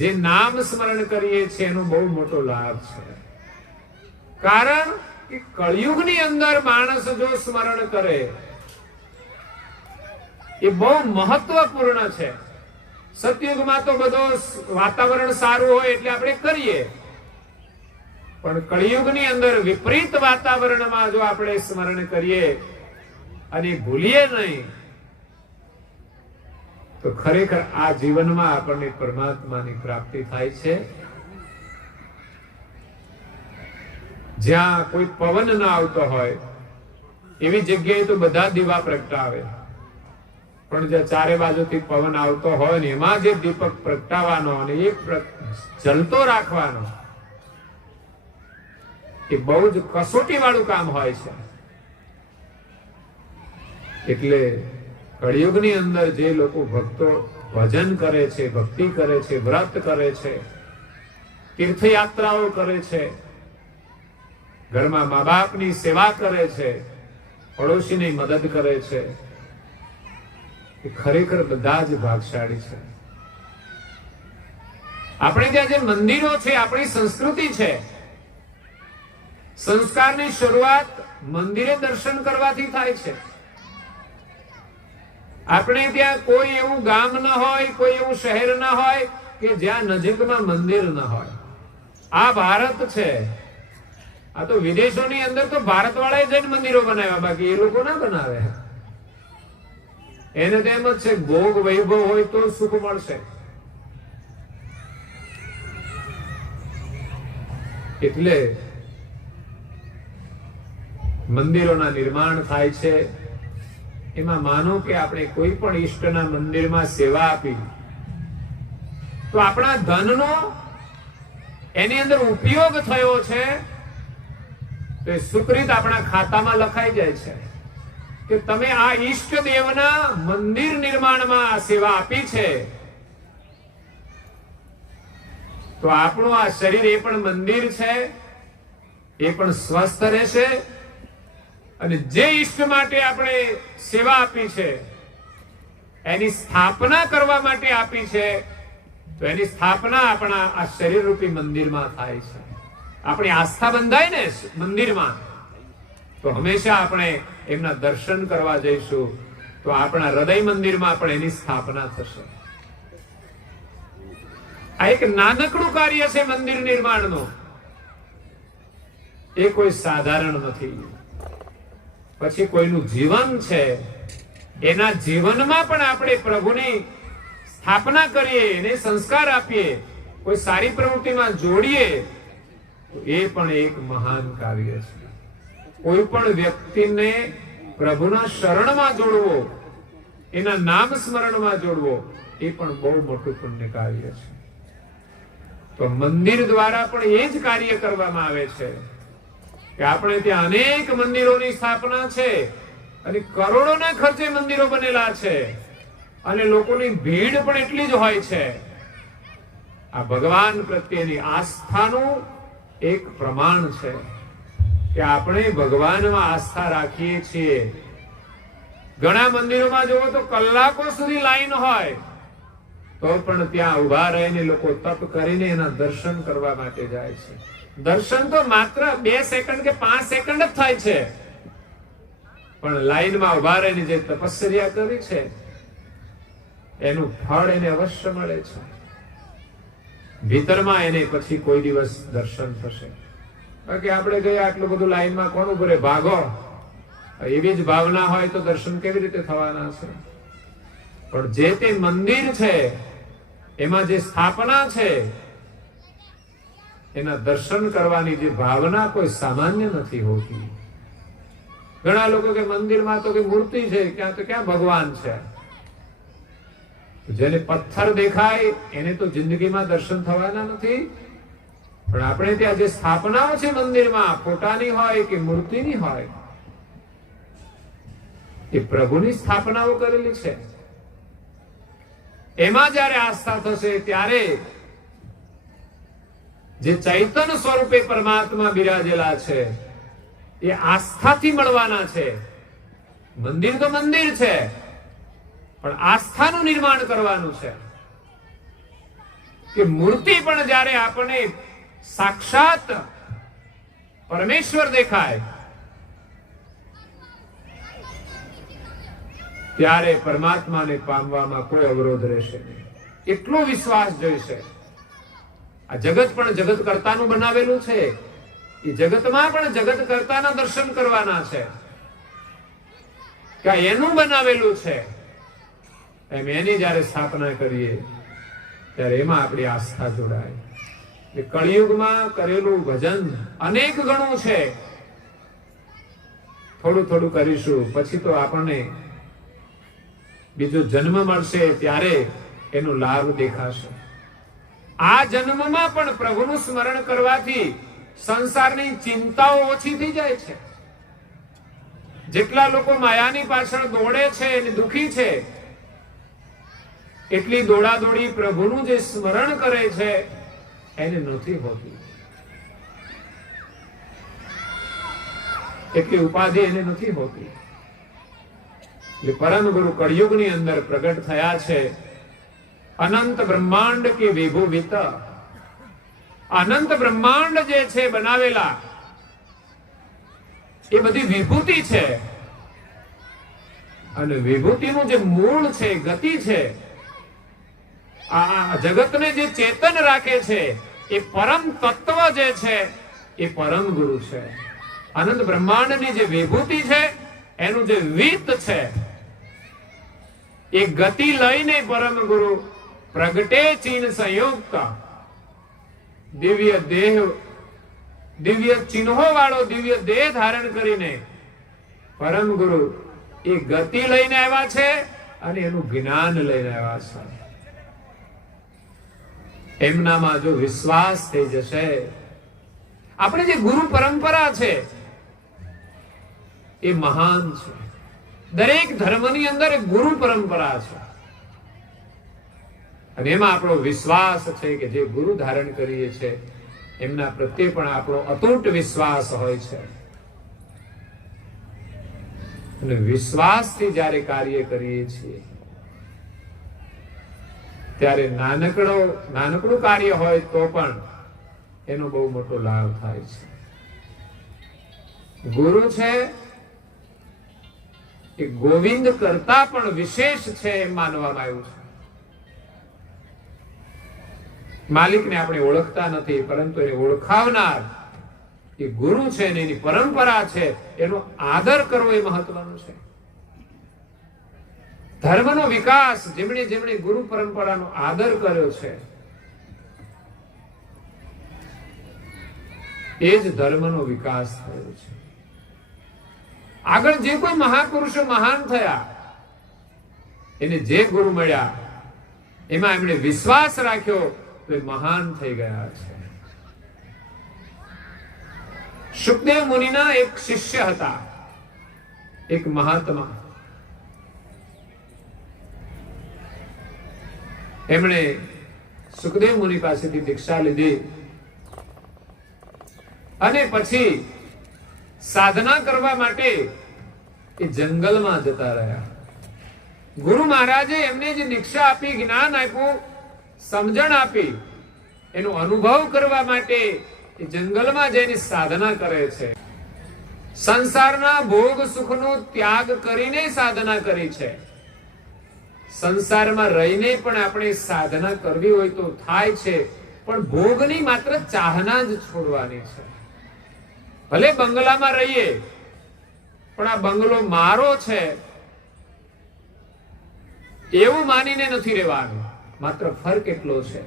જે નામ સ્મરણ કરીએ છીએ એનો બહુ મોટો લાભ છે. કારણ કે કળિયુગની અંદર માણસ જો સ્મરણ કરે એ બહુ મહત્વપૂર્ણ છે. સતયુગમાં તો બધો વાતાવરણ સારું હોય એટલે આપણે કરીએ, પણ કળિયુગની અંદર વિપરીત વાતાવરણમાં જો આપણે સ્મરણ કરીએ અને ભૂલીએ નહીં તો ખરેખર આ જીવનમાં આપણને પરમાત્માની પ્રાપ્તિ થાય છે. જ્યાં કોઈ પવન ન આવતો હોય એવી જગ્યાએ તો બધા દીવા પ્રગટાવે, પણ જ્યાં ચારે બાજુથી પવન આવતો હોય ને એમાં જે દીપક પ્રગટાવવાનો અને એ જલતો રાખવાનો એ બહુ જ કસોટી વાળું કામ હોય છે. એટલે કળિયુગની અંદર જે લોકો ભક્તો ભજન કરે છે, ભક્તિ કરે છે, વ્રત કરે છે, તીર્થયાત્રાઓ કરે છે, ઘરમાં મા બાપની સેવા કરે છે, પડોશીની મદદ કરે છે, એ ખરેખર બધા જ ભાગશાળી છે. આપણે ત્યાં જે મંદિરો છે, આપણી સંસ્કૃતિ છે. સંસ્કારની શરૂઆત મંદિરે દર્શન કરવાથી થાય છે. આપણે ત્યાં કોઈ એવું ગામ ન હોય, કોઈ એવું શહેર ન હોય કે જ્યાં નજીકમાં મંદિર ન હોય. આ ભારત છે. આ તો વિદેશોની અંદર તો ભારત વાળાએ જઈને મંદિરો બનાવ્યા, બાકી એ લોકો ના બનાવે. એને તો એમ જ છે ભોગ વૈભવ હોય તો સુખ મળશે. એટલે મંદિરોના નિર્માણ થાય છે, એમાં માનો કે આપણે કોઈ પણ ઈષ્ટના મંદિરમાં સેવા આપી તો આપણા ધનનો એની અંદર ઉપયોગ થયો છે તો એ સુકૃત આપણા ખાતામાં લખાઈ જાય છે કે તમે આ ઈષ્ટ દેવના મંદિર નિર્માણમાં આ સેવા આપી છે. તો આપણું આ શરીર એ પણ મંદિર છે, એ પણ સ્વસ્થ રહેશે. અને જે ઈષ્ટ માટે આપણે સેવા આપી છે એની સ્થાપના કરવા માટે આપી છે તો એની સ્થાપના આપણા આ શરીર રૂપી મંદિરમાં થાય છે. આપણી આસ્થા બંધાય ને મંદિરમાં તો હંમેશા આપણે એમના દર્શન કરવા જઈશું તો આપણા હૃદય મંદિરમાં પણ એની સ્થાપના થશે. આ એક નાનકડું કાર્ય છે મંદિર નિર્માણનું, એ કોઈ સાધારણ નથી. પછી કોઈનું જીવન છે, એના જીવનમાં પણ આપણે પ્રભુની સ્થાપના કરીએ, એને સંસ્કાર આપીએ, કોઈ સારી પ્રવૃત્તિમાં જોડીએ તો એ પણ એક મહાન કાર્ય છે. કોઈ પણ વ્યક્તિને પ્રભુના શરણમાં જોડવો, એના નામ સ્મરણમાં જોડવો, એ પણ બહુ મોટું પુણ્ય કાર્ય છે. તો મંદિર દ્વારા પણ એ જ કાર્ય કરવામાં આવે છે કે આપણે ત્યાં અનેક મંદિરોની સ્થાપના છે અને કરોડોના ખર્ચે મંદિરો બનેલા છે અને લોકોની ભીડ પણ એટલી જ હોય છે. આ ભગવાન પ્રત્યેની આસ્થાનું એક પ્રમાણ છે કે આપણે ભગવાનમાં આસ્થા રાખીએ છીએ. ઘણા મંદિરોમાં જુઓ તો કલાકો સુધી લાઈન હોય તો પણ ત્યાં ઉભા રહીને લોકો તપ કરીને એના દર્શન કરવા માટે જાય છે. દર્શન તો માત્ર 2 સેકન્ડ કે 5 સેકન્ડ જ થાય છે, પણ લાઈનમાં ઉભા રહીને જે તપસ્યા કરી છે એનું ફળ એને અવશ્ય મળે છે. ભીતરમાં એને પછી કોઈ દિવસ દર્શન થશે. બાકી આપણે ગયા આટલું બધું લાઈનમાં કોણ ઉભું રહે, ભાગો. એવી જ ભાવના હોય તો દર્શન કેવી રીતે થવાના છે? પણ જે તે મંદિર છે એમાં જે સ્થાપના છે એના દર્શન કરવાની જે ભાવના કોઈ સામાન્ય નથી હોતી. ઘણા લોકો કે મંદિરમાં તો કે મૂર્તિ છે, ક્યાં તો ક્યાં ભગવાન છે. જેને પથ્થર દેખાય એને તો જિંદગીમાં દર્શન થવાના નથી. પણ આપણે ત્યાં જે સ્થાપનાઓ છે મંદિરમાં, ફોટાની હોય કે મૂર્તિની હોય, એ પ્રભુની સ્થાપનાઓ કરેલી છે. એમાં જયારે આસ્થા થશે ત્યારે જે ચૈતન સ્વરૂપે પરમાત્મા બિરાજેલા છે એ આસ્થાથી મળવાના છે. મંદિર તો મંદિર છે, પણ આસ્થાનું નિર્માણ કરવાનું છે કે મૂર્તિ પણ જયારે આપણને સાક્ષાત પરમેશ્વર દેખાય ત્યારે પરમાત્માને પામવામાં કોઈ અવરોધ રહેશે નહીં. એટલો વિશ્વાસ જોઈશે. આ જગત પણ જગત કર્તાનું બનાવેલું છે, એ જગતમાં પણ જગત કર્તાના દર્શન કરવાના છે કે એનું બનાવેલું છે. એમ એની જયારે સ્થાપના કરીએ ત્યારે એમાં આપણી આસ્થા જોડાય. કળિયુગમાં કરેલું ભજન અનેક ગણું છે. થોડું થોડું કરીશું, પછી તો આપણને બીજો જન્મ મળશે ત્યારે એનો લાભ દેખાશે. આ જન્મમાં પણ પ્રભુનું સ્મરણ કરવાથી સંસારની ચિંતાઓ ઓછી થઈ જાય છે. જેટલા લોકો માયાની પાછળ દોડે છે અને દુખી છે, એટલી દોડાદોડી પ્રભુનું જે સ્મરણ કરે છે એને નથી હોતી. એટલી ઉપાધિ એને નથી હોતી. એટલે પરમ ગુરુ કળિયુગની અંદર પ્રગટ થયા છે. અનંત બ્રહ્માંડ કે વિભુવિત, અનંત બ્રહ્માંડ જે છે બનાવેલા એ બધી વિભૂતિ છે. અને વિભૂતિનું જે મૂળ છે, ગતિ છે, આ જગતને જે ચેતન રાખે છે એ પરમ તત્વ જે છે એ પરમ ગુરુ છે. અનંત બ્રહ્માંડની જે વિભૂતિ છે એનું જે વિત છે એ ગતિ લઈને પરમ ગુરુ પ્રગટે ચીન સંયુક્ત દિવ્ય દેહ, દિવ્ય ચિહ્નો વાળો દિવ્ય દેહ ધારણ કરીને પરમ ગુરુ એ ગતિ લઈને આવ્યા છે અને એનું જ્ઞાન લઈને આવ્યા છે. એમનામાં જો વિશ્વાસ થઈ જશે, આપણે જે ગુરુ પરંપરા છે એ મહાન છે. દરેક ધર્મની અંદર એક ગુરુ પરંપરા છે અને એમાં આપણો વિશ્વાસ છે કે જે ગુરુ ધારણ કરીએ છે એમના પ્રત્યે પણ આપણો અતૂટ વિશ્વાસ હોય છે. અને વિશ્વાસથી જ્યારે કાર્ય કરીએ છીએ ત્યારે નાનકડું કાર્ય હોય તો પણ એનો બહુ મોટો લાભ થાય છે. ગુરુ છે એ ગોવિંદ કરતા પણ વિશેષ છે એમ માનવામાં આવ્યું છે. માલિકને આપણે ઓળખતા નથી, પરંતુ એને ઓળખાવનાર એ ગુરુ છે ને એની પરંપરા છે, એનો આદર કરવો એ મહત્વનું છે. ધર્મનો વિકાસ જેમણે જેમણે ગુરુ પરંપરાનો આદર કર્યો છે એ જ ધર્મનો વિકાસ થયો છે. આગળ જે કોઈ મહાપુરુષો મહાન થયા એને જે ગુરુ મળ્યા એમાં એમણે વિશ્વાસ રાખ્યો તો એ મહાન થઈ ગયા છે. સુખદેવ મુનિના એક શિષ્ય હતા, એક મહાત્મા. એમણે સુખદેવ મુનિ પાસેથી દીક્ષા લીધી અને પછી સાધના કરવા માટે એ જંગલમાં જતા રહ્યા. ગુરુ મહારાજે એમને જે દીક્ષા આપી, જ્ઞાન આપ્યું, સમજણ આપી, એનો અનુભવ કરવા માટે એ જંગલમાં જઈને સાધના કરે છે. સંસારના ભોગ સુખનો ત્યાગ કરીને સાધના કરી છે. સંસારમાં રહીને પણ આપણે સાધના કરવી હોય તો થાય છે, પણ ભોગની માત્ર ચાહના જ છોડવાની છે. ભલે બંગલામાં રહીએ પણ આ બંગલો મારો છે એવું માનીને નથી રહેવાનું. માત્ર ફરક એટલો છે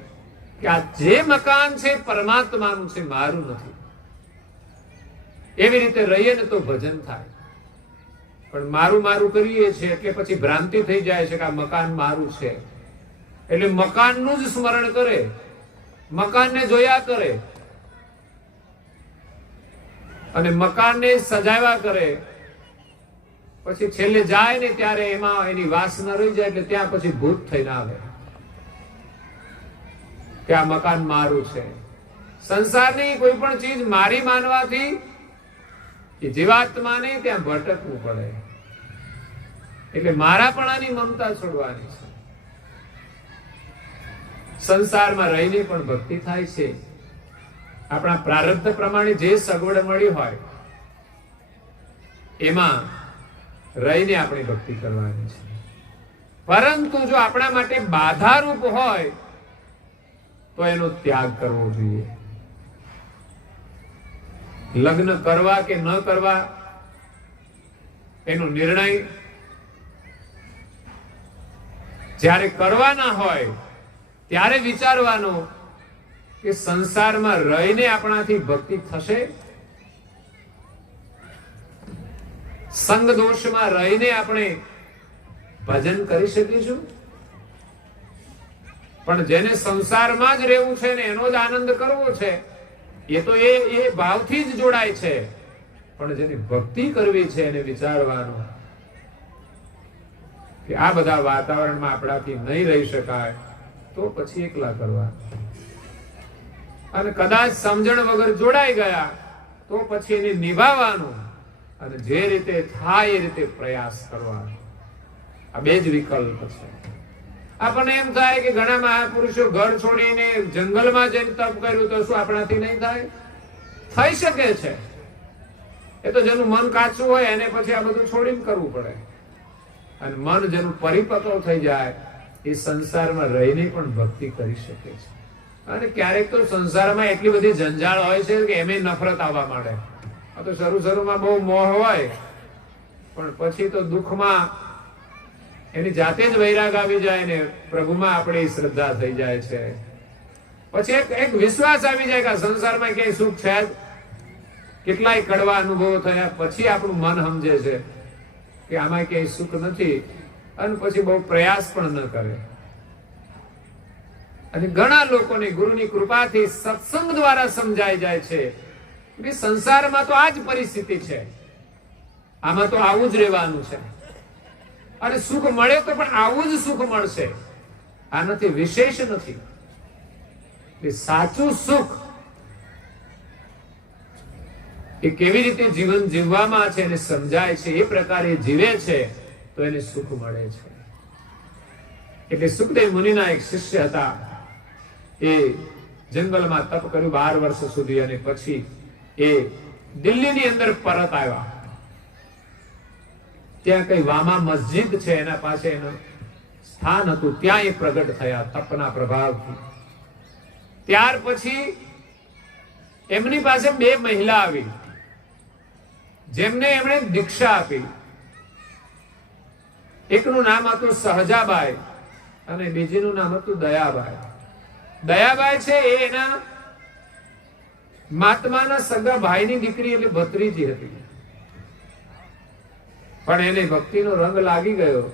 કે આ જે મકાન છે પરમાત્માનું છે, મારું નથી. એવી રીતે રહીએ ને તો ભજન થાય, પણ મારું મારું કરીએ છીએ એટલે પછી ભ્રાંતિ થઈ જાય છે કે આ મકાન મારું છે. એટલે મકાનનું જ સ્મરણ કરે, મકાનને જોયા કરે અને મકાનને સજાવ્યા કરે. પછી છેલ્લે જાય ને ત્યારે એમાં એની વાસના રહી જાય, એટલે ત્યાં પછી ભૂત થઈને આવે કે આ મકાન મારું છે. સંસારની કોઈ પણ ચીજ મારી માનવાથી એ જીવાત્માને ત્યાં ભટકવું પડે. એટલે મારાપણાની મમતા છોડવાની છે. સંસારમાં રહીને પણ ભક્તિ થાય છે. આપણા પ્રારબ્ધ પ્રમાણે જે સગવડ મળી હોય એમાં રહીને આપણે ભક્તિ કરવાની છે. પરંતુ જો આપણા માટે બાધારૂપ હોય તો એનો ત્યાગ કરવો જોઈએ. લગ્ન કરવા કે ન કરવા એનો નિર્ણય જ્યારે કરવાના હોય ત્યારે વિચારવાનો કે સંસારમાં રહીને આપણાથી ભક્તિ થશે. સંગ દોષમાં રહીને આપણે ભજન કરી શકીશું. પણ જેને સંસારમાં જ રહેવું છે ને એનો જ આનંદ કરવો છે એ તો એ ભાવથી જ જોડાય છે. પણ જેને ભક્તિ કરવી છે એને વિચારવાનું કે આ બધા વાતાવરણમાં આપણાથી નહીં રહી શકાય તો પછી એકલા કરવા. અને કદાચ સમજણ વગર જોડાઈ ગયા તો પછી એને નિભાવવાનું અને જે રીતે થાય એ રીતે પ્રયાસ કરવાનો. આ બે જ વિકલ્પ છે. આપણને એમ થાય કે ઘણા મહાપુરુષો ઘર છોડીને જંગલમાં જઈને તપ કર્યું તો શું આપણાથી નહીં થાય? થઈ શકે છે. એ તો જેનું મન કાચું હોય એને પછી આ બધું છોડીને કરવું પડે. અને મન જેનું પરિપક્વ થઈ જાય એ સંસારમાં રહીને પણ ભક્તિ કરી શકે છે. અને ક્યારેક તો સંસારમાં એટલી બધી જંજાળ હોય છે કે એમે નફરત આવવા માંડે. આ તો શરૂમાં બહુ મોહ હોય પણ પછી તો દુઃખમાં એની જાતે જ વૈરાગ આવી જાય ને પ્રભુમાં આપણી શ્રદ્ધા થઈ જાય છે. પછી એક વિશ્વાસ આવી જાય કે સંસારમાં ક્યાંય સુખ છે જ. કેટલાય કડવા અનુભવો થયા પછી આપણું મન સમજે છે કે આમાં ક્યાંય સુખ નથી, અને પછી બહુ પ્રયાસ પણ ન કરે. અને ઘણા લોકોને ગુરુની કૃપાથી સત્સંગ દ્વારા સમજાઈ જાય છે કે સંસારમાં તો આ જ પરિસ્થિતિ છે, આમાં તો આવું જ રહેવાનું છે, અને સુખ મળે તો પણ આવું જ સુખ મળશે, આનાથી વિશેષ નથી. એ સાચું સુખ એ કેવી રીતે જીવન જીવવામાં છે એને સમજાય છે, એ પ્રકારે જીવે છે તો એને સુખ મળે છે. એટલે સુખદેવ મુનિના એક શિષ્ય હતા, એ જંગલમાં તપ કર્યું 12 વર્ષ સુધી, અને પછી એ દિલ્હીની અંદર પરત આવ્યા. ત્યાં કઈ વામા મસ્જિદ છે, એના પાસે એનું સ્થાન હતું, ત્યાં એ પ્રગટ થયા તપના પ્રભાવથી. ત્યાર પછી એમની પાસે 2 મહિલા આવી, જેમને એમણે દીક્ષા આપી. એકનું નામ હતું સહજાબાઈ અને બીજીનું નામ હતું દયાબાઈ. દયાબાઈ છે એ એના મહાત્માના સગા ભાઈની દીકરી, એટલે ભત્રીજી હતી. પણ એને ભક્તિનો રંગ લાગી ગયો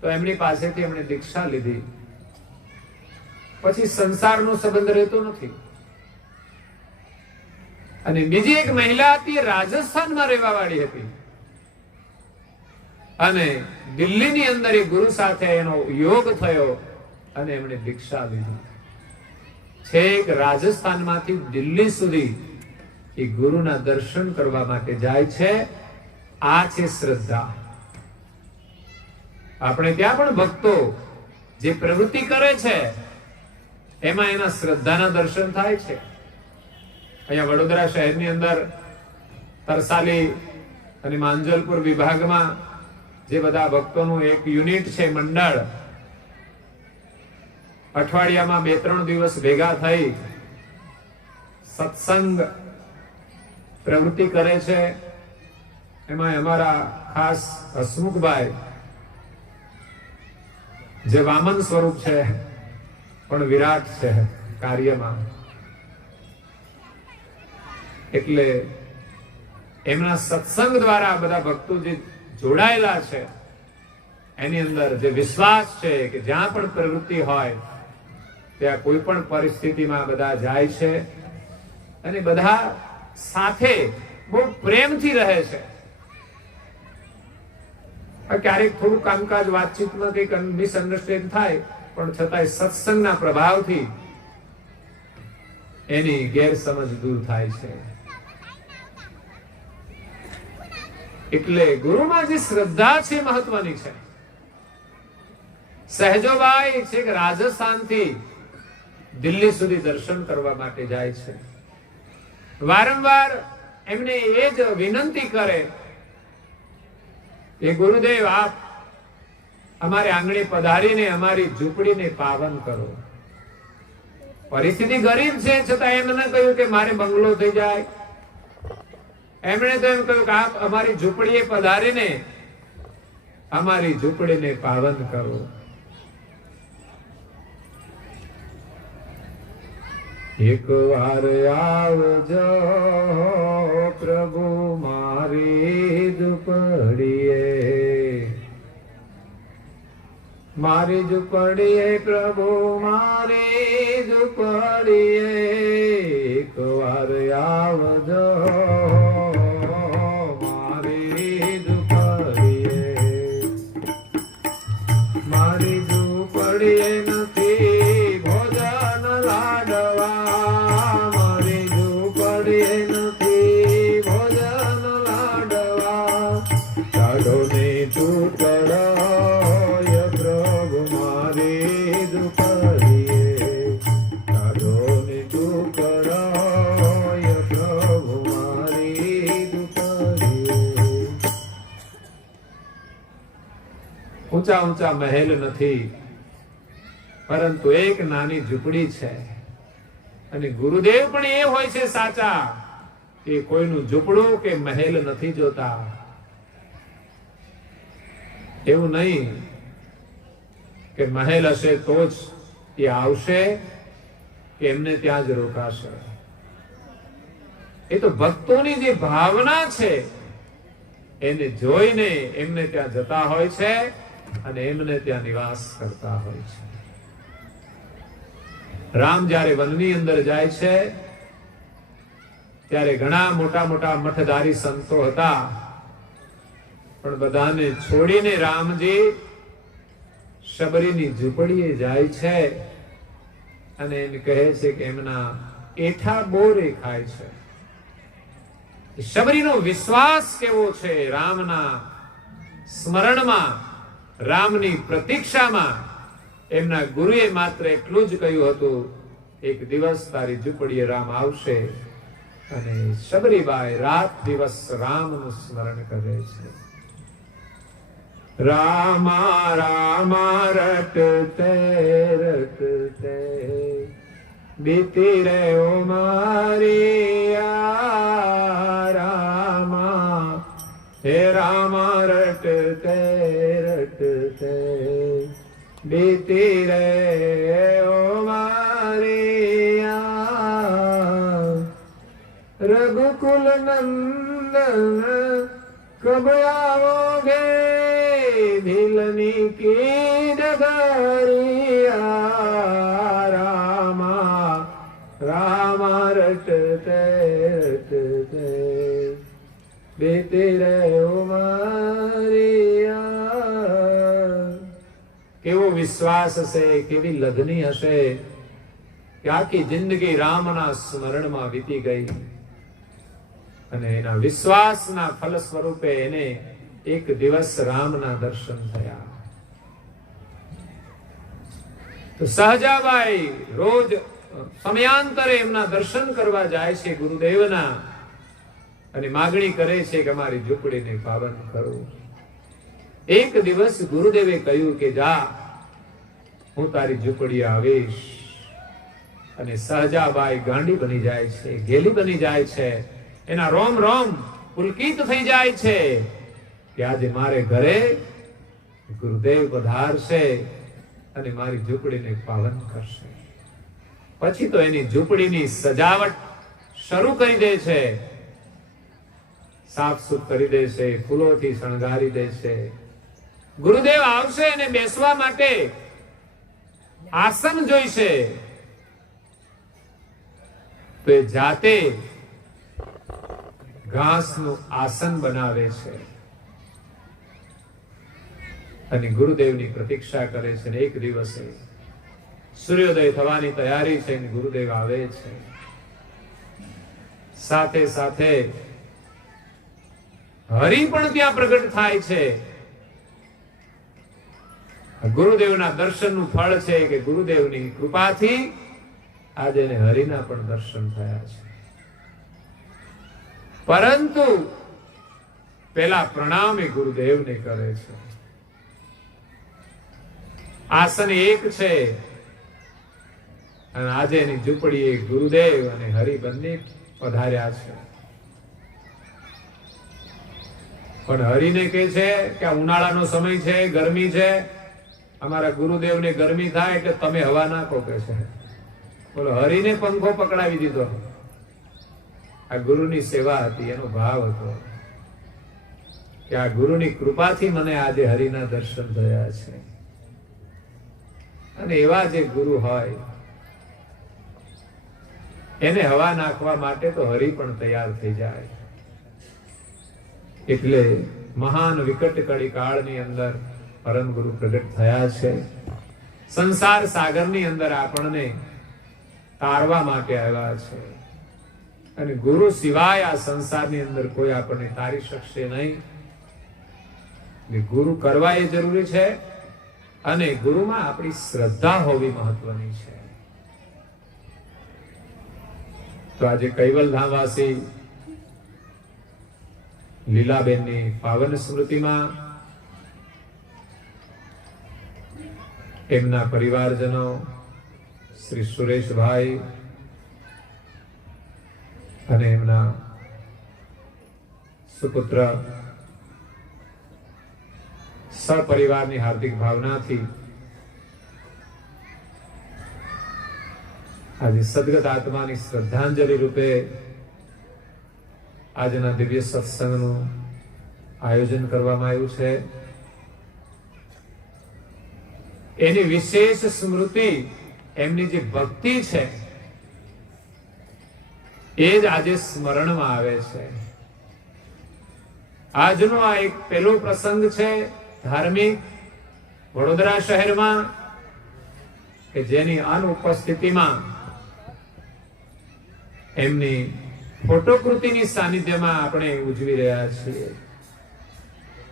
તો એમની પાસેથી એમણે દીક્ષા લીધી. પછી સંસારનો સંબંધ રહેતો નથી. અને બીજી એક મહિલા હતી, રાજસ્થાનમાં રહેવા વાળી હતી, અને દિલ્હીની અંદર એ ગુરુ સાથે એનો યોગ થયો અને એમણે દીક્ષા લીધી. છેક રાજસ્થાનમાંથી દિલ્હી સુધી એ ગુરુના દર્શન કરવા માટે જાય છે. આ છે શ્રદ્ધા. આપણે ત્યાં પણ ભક્તો જે પ્રવૃત્તિ કરે છે એમાં એના શ્રદ્ધાના દર્શન થાય છે. અહીંયા વડોદરા શહેરની અંદર તરસાલી અને માંજલપુર વિભાગમાં જે બધા ભક્તોનું એક યુનિટ છે, મંડળ, અઠવાડિયામાં 2-3 દિવસ ભેગા થઈ સત્સંગ પ્રવૃત્તિ કરે છે. એમાં અમારા ખાસ હસમુખભાઈ, જે વામન સ્વરૂપ છે પણ વિરાટ છે કાર્યમાં, એટલે એમના સત્સંગ દ્વારા બધા ભક્તો જે જોડાયેલા છે એની અંદર જે વિશ્વાસ છે કે જ્યાં પણ પ્રવૃત્તિ હોય ત્યાં કોઈ પણ પરિસ્થિતિમાં બધા જાય છે અને બધા સાથે બહુ પ્રેમથી રહે છે. ક્યારેક થોડું કામકાજ વાતચીતમાં કંઈક મિસઅન્ડરસ્ટેન્ડ થાય, પણ છતાંય સત્સંગના પ્રભાવથી એની ગેરસમજ દૂર થાય છે. એટલે ગુરુમાં જે શ્રદ્ધા છે મહત્વની છે. સહેજોબાઈ છે કે રાજસ્થાનથી દિલ્હી સુધી દર્શન કરવા માટે જાય છે. વારંવાર એમને એ જ વિનંતી કરે એ ગુરુદેવ, આપ અમારે આંગણે પધારીને અમારી ઝૂંપડીને પાવન કરો. પરિસ્થિતિ ગરીબ છે છતાં એમને કહ્યું કે મારે બંગલો થઈ જાય. એમણે તો એમ કહ્યું કે આપ અમારી ઝૂંપડીએ પધારીને અમારી ઝૂંપડીને પાવન કરો. એક વાર આવજો પ્રભુ મારી ઝૂંપડીએ, મારી ઝૂંપડીએ પ્રભુ મારી ઝૂંપડીએ, એક વાર આવજો મારી ઝૂંપડીએ. મારી ઝૂંપડીએ નથી ભોજન લાડવા, મારી ઝૂંપડીએ નથી ભોજન લાડવા, કાઢો ને ટુકડો પ્રભુ મારી ઝૂંપડીએ, કાઢો ને ટુકડો પ્રભુ મારી ઝૂંપડીએ. ઊંચા ઊંચા મહેલ નથી, પરંતુ એક નાની ઝૂંપડી છે. અને ગુરુદેવ પણ એ હોય છે સાચા કે કોઈનું ઝૂંપડું કે મહેલ નથી જોતા. એવું નહીં કે મહેલ હશે તો જ એ આવશે કે એમને ત્યાં જ રોકાશે. એ તો ભક્તોની જે ભાવના છે એને જોઈને એમને ત્યાં જતા હોય છે અને એમને ત્યાં નિવાસ કરતા હોય છે. રામ જ્યારે વનની અંદર જાય છે ત્યારે ઘણા મોટા મોટા મઠધારી સંતો હતા, પણ બધાને છોડીને રામજી શબરીની ઝૂંપડીએ જાય છે અને એમ કહે છે કે એમના એઠા બોરે ખાય છે. શબરીનો વિશ્વાસ કેવો છે રામના સ્મરણમાં, રામની પ્રતીક્ષામાં. એમના ગુરુએ માત્ર એટલું જ કહ્યું હતું, એક દિવસ તારી ઝૂંપડીએ રામ આવશે. અને શબરીબાઈ રાત દિવસ રામનું સ્મરણ કરે છે. રામા રામા રટતે રટતે બીતી રે ઓ મારી રામા, હે રામા રટતે રટતે બીતી રે ઓ મારી રઘુકુલ નંદન કબ આવોગે ભીલની કી ડગરિયા રામા રામા રટતે રટતે બીતી રે ઓ મારી. કેવો વિશ્વાસ હશે, કેવી લગની હશે કે આખી જિંદગી રામના સ્મરણમાં વીતી ગઈ અને એના વિશ્વાસના ફલ સ્વરૂપે એને એક દિવસ રામના દર્શન થયા. તો સહજાબાઈ રોજ સમયાંતરે એમના દર્શન કરવા જાય છે ગુરુદેવના, અને માગણી કરે છે કે અમારી ઝૂંપડીને પાવન કરો. એક દિવસ ગુરુદેવે કહ્યું કે જા, હું તારી ઝૂંપડીએ આવીશ. અને સહજાબાઈ ગાંડી બની જાય છે, ગેલી બની જાય છે. એના રોમ રોમ પુલકિત થઈ જાય છે કે આજે મારે ઘરે ગુરુદેવ પધારશે અને મારી ઝૂંપડીને પાવન કરશે. પછી તો એની ઝૂંપડીની સજાવટ શરૂ કરી દે છે, સાફ સુફ કરી દે છે, ફૂલોથી શણગારી દે છે. ગુરુદેવ આવશે અને બેસવા માટે આસન જોઈશે તો એ જાતે ઘાસનું આસન બનાવે છે અને ગુરુદેવની પ્રતીક્ષા કરે છે. એક દિવસે સૂર્યોદય થવાની તૈયારી છે અને ગુરુદેવ આવે છે. સાથે સાથે હરિ પણ ત્યાં પ્રગટ થાય છે. ગુરુદેવના દર્શનનું ફળ છે કે ગુરુદેવની કૃપાથી આજે હરિના પણ દર્શન થયા છે. પરંતુ પેલા પ્રણામ એ ગુરુદેવને કરે છે. આસન એક છે અને આજે એની ઝૂંપડી ગુરુદેવ અને હરિ બંને પધાર્યા છે. પણ હરિને કહે છે કે આ ઉનાળાનો સમય છે, ગરમી છે, અમારા ગુરુદેવને ગરમી થાય એટલે તમે હવા નાખો કે છે. બોલો, હરિને પંખો પકડાવી દીધો. આ ગુરુની સેવા હતી, એનો ભાવ હતો કે આ ગુરુની કૃપાથી મને આજે હરિના દર્શન થયા છે. અને એવા જે ગુરુ હોય એને હવા નાખવા માટે તો હરિ પણ તૈયાર થઈ જાય. એટલે મહાન વિકટ કડી કાળની અંદર પરમ ગુરુ પ્રગટ થયા છે. સંસાર સાગરની અંદર આપણને તારવા માટે આવ્યા છે અને ગુરુ સિવાય આ સંસારની અંદર કોઈ આપણને તારી શકશે નહીં. ગુરુ કરવા એ જરૂરી છે અને ગુરુમાં આપણી શ્રદ્ધા હોવી મહત્વની છે. તો આજે કૈવલધામવાસી લીલાબેનની પાવન સ્મૃતિમાં એમના પરિવારજનો શ્રી સુરેશભાઈ અને એમના સુપુત્ર સપરિવારની હાર્દિક ભાવનાથી આજે સદગત આત્માની શ્રદ્ધાંજલિ રૂપે આજના દિવ્ય સત્સંગનું આયોજન કરવામાં આવ્યું છે, એની વિશેષ સ્મૃતિ, એમની જે ભક્તિ છે એ જ આજે સ્મરણમાં આવે છે. આજનો આ એક પહેલો પ્રસંગ છે ધાર્મિક વડોદરા શહેરમાં કે જેની અનુપસ્થિતિમાં એમની ફોટોકૃતિની સાનિધ્યમાં આપણે ઉજવી રહ્યા છીએ.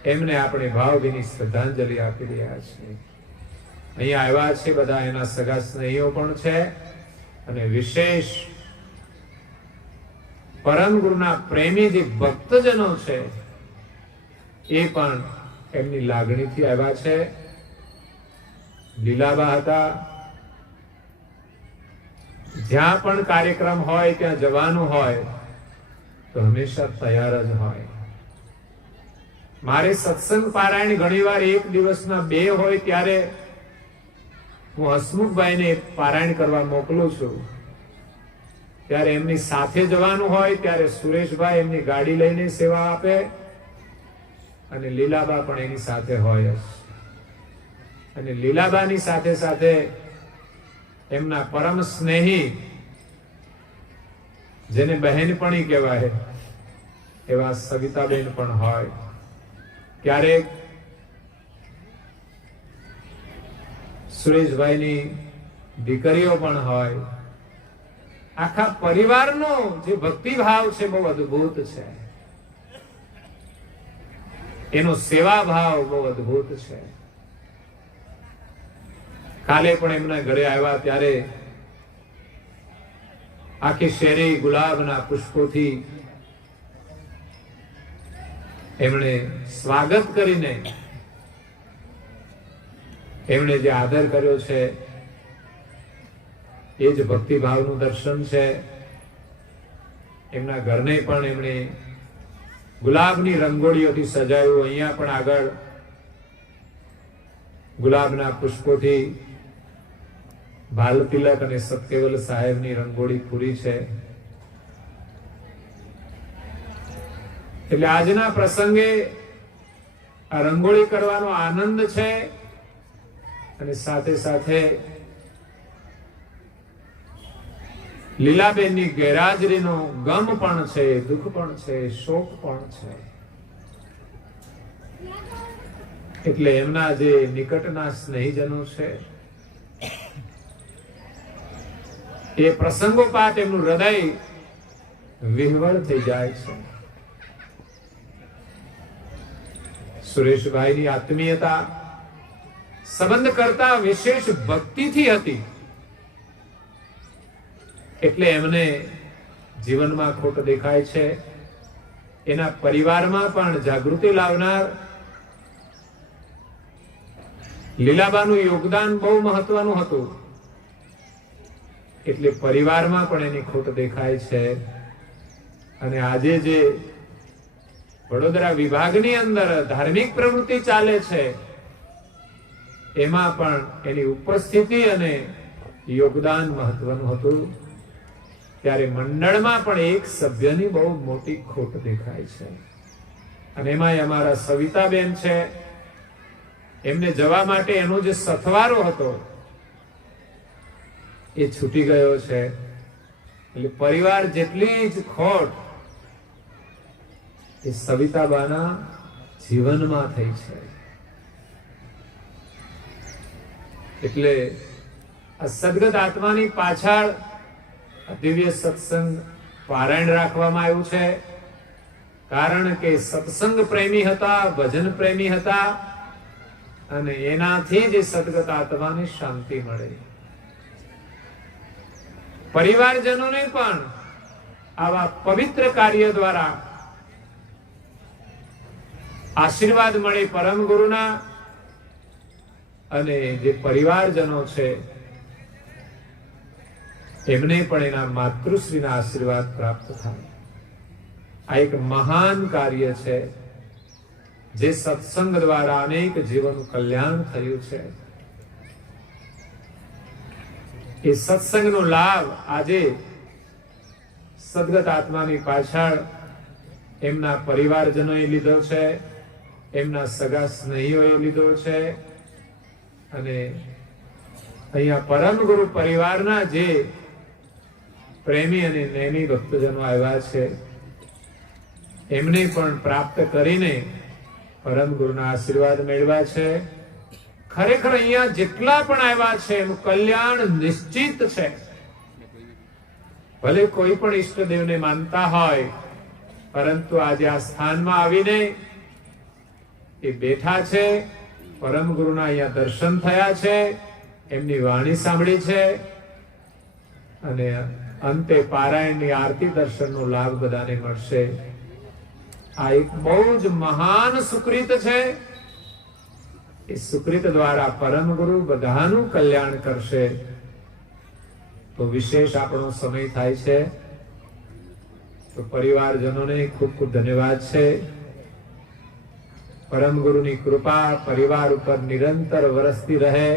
એમને આપણે ભાવભીની શ્રદ્ધાંજલિ આપી રહ્યા છીએ. અહીંયા આવ્યા છે બધા એના સગા સ્નેહીઓ પણ છે અને વિશેષ પરમ ગુરુના પ્રેમી જે ભક્તજનો છે એ પણ એમની લાગણીથી આવ્યા છે. લીલાબા હતા, જ્યાં પણ કાર્યક્રમ હોય ત્યાં જવાનું હોય તો હંમેશા તૈયાર જ હોય. મારે સત્સંગ પારાયણ ઘણીવાર એક દિવસના 2 હોય ત્યારે હું હસમુખભાઈને પારાયણ કરવા મોકલું છું. ત્યારે એમની સાથે જવાનું હોય ત્યારે સુરેશભાઈ એમની ગાડી લઈને સેવા આપે અને લીલાબા પણ એની સાથે હોય જ. અને લીલાબાની સાથે સાથે એમના પરમ સ્નેહી, જેને બહેનપણી કહેવાય, એવા સવિતાબેન પણ હોય. ક્યારેક સુરેશભાઈની દીકરીઓ પણ હોય. આખા પરિવારનો જે ભક્તિભાવ છે બહુ અદ્ભુત છે, એનો સેવા ભાવ બહુ અદ્ભુત છે. કાલે પણ એમના ઘરે આવ્યા ત્યારે આખી શેરી ગુલાબના પુષ્પોથી એમણે સ્વાગત કરીને એમણે જે આદર કર્યો છે એ જ ભક્તિભાવનું દર્શન છે. એમના ઘરને પણ એમણે ગુલાબની રંગોળીઓથી સજાયું. અહીંયા પણ આગળ ગુલાબના પુષ્પોથી બાલતિલક અને સત્યવલ સાહેબની રંગોળી પૂરી છે. એટલે આજના પ્રસંગે આ રંગોળી કરવાનો આનંદ છે અને સાથે સાથે લીલાબેનની ગેરહાજરીનો ગમ પણ છે, દુઃખ પણ છે, શોક પણ છે. એટલે એમના જે નિકટના સ્નેહીજનો છે એ પ્રસંગોપાત એમનું હૃદય વિહવળ થઈ જાય છે. સુરેશભાઈની આત્મીયતા સંબંધ કરતા વિશેષ ભક્તિથી હતી. એટલે એમને જીવનમાં ખોટ દેખાય છે. એના પરિવારમાં પણ જાગૃતિ લાવનાર લીલાબાનું યોગદાન બહુ મહત્વનું હતું. એટલે પરિવારમાં પણ એની ખોટ દેખાય છે. અને આજે જે વડોદરા વિભાગની અંદર ધાર્મિક પ્રવૃત્તિ ચાલે છે એમાં પણ એની ઉપસ્થિતિ અને યોગદાન મહત્વનું હતું. ત્યારે મંડળમાં પણ એક સભ્યની બહુ મોટી ખોટ દેખાય છે. અને એમાં અમારા સવિતાબેન છે, એમને જવા માટે એનો જે સથવારો હતો એ છૂટી ગયો છે. એટલે પરિવાર જેટલી જ ખોટ એ સવિતાબાના જીવનમાં થઈ છે. એટલે આ સદગત આત્માની પાછળ દિવ્ય સત્સંગ પારાયણ રાખવામાં આવ્યું છે. કારણ કે સત્સંગ પ્રેમી હતા, ભજન પ્રેમી હતા અને એનાથી જ સદગત આત્માને શાંતિ મળે. પરિવારજનોને પણ આવા પવિત્ર કાર્ય દ્વારા આશીર્વાદ મળે પરમ ગુરુના, અને જે પરિવારજનો છે એમને પણ એના માતૃશ્રીના આશીર્વાદ પ્રાપ્ત થાય. આ એક મહાન કાર્ય છે જે સત્સંગ દ્વારા અનેક જીવનનું કલ્યાણ થયું છે. એ સત્સંગનો લાભ આજે સદગત આત્માની પાછળ એમના પરિવારજનોએ લીધો છે. એમના સગા સ્નેહીઓએ લીધો છે અને અહીંયા પરમ ગુરુ પરિવારના જે પ્રેમી અને નેમી ભક્તજનો આવ્યા છે એમને પણ પ્રાપ્ત કરીને પરમ ગુરુના આશીર્વાદ મેળવ્યા છે. ખરેખર અહીંયા જેટલા પણ આવ્યા છે એનું કલ્યાણ નિશ્ચિત છે. ભલે કોઈ પણ ઈષ્ટદેવને માનતા હોય, પરંતુ આજે આ સ્થાનમાં આવીને એ બેઠા છે, પરમ ગુરુના અહીંયા દર્શન થયા છે, એમની વાણી સાંભળી છે અને અંતે પારાયણની આરતી દર્શનનો લાભ બધાને મળશે. આ એક બહુ જ મહાન સુકૃત છે. એ સુકૃત દ્વારા પરમ ગુરુ બધાનું કલ્યાણ કરશે. તો વિશેષ આપણો સમય થાય છે, તો પરિવારજનોને ખૂબ ખૂબ ધન્યવાદ છે. પરમ ગુરુની કૃપા પરિવાર ઉપર નિરંતર વરસતી રહે.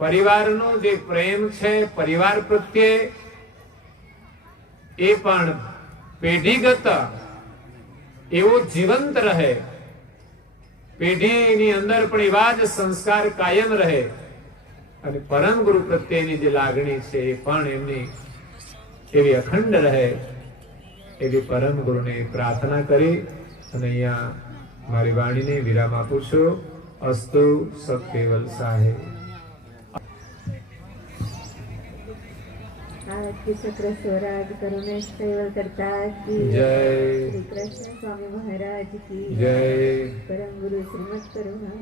પરિવારનો જે પ્રેમ છે પરિવાર પ્રત્યે એ પણ પેઢીગત એવો જીવંત રહે. પેઢીની અંદર પણ એવા જ સંસ્કાર કાયમ રહે અને પરમ ગુરુ પ્રત્યેની જે લાગણી છે એ પણ એમની એવી અખંડ રહે, એવી પરમ ગુરુને પ્રાર્થના કરી અને અહીંયા મારી વાણીને વિરામ આપું છું. અસ્તુ સત્કેવલ સાહેબ. आरती चक्र स्वराज करुणेश सेवल करता की जय. श्री कृष्ण स्वामी महाराज की जय. परम गुरु श्रीमद करुणा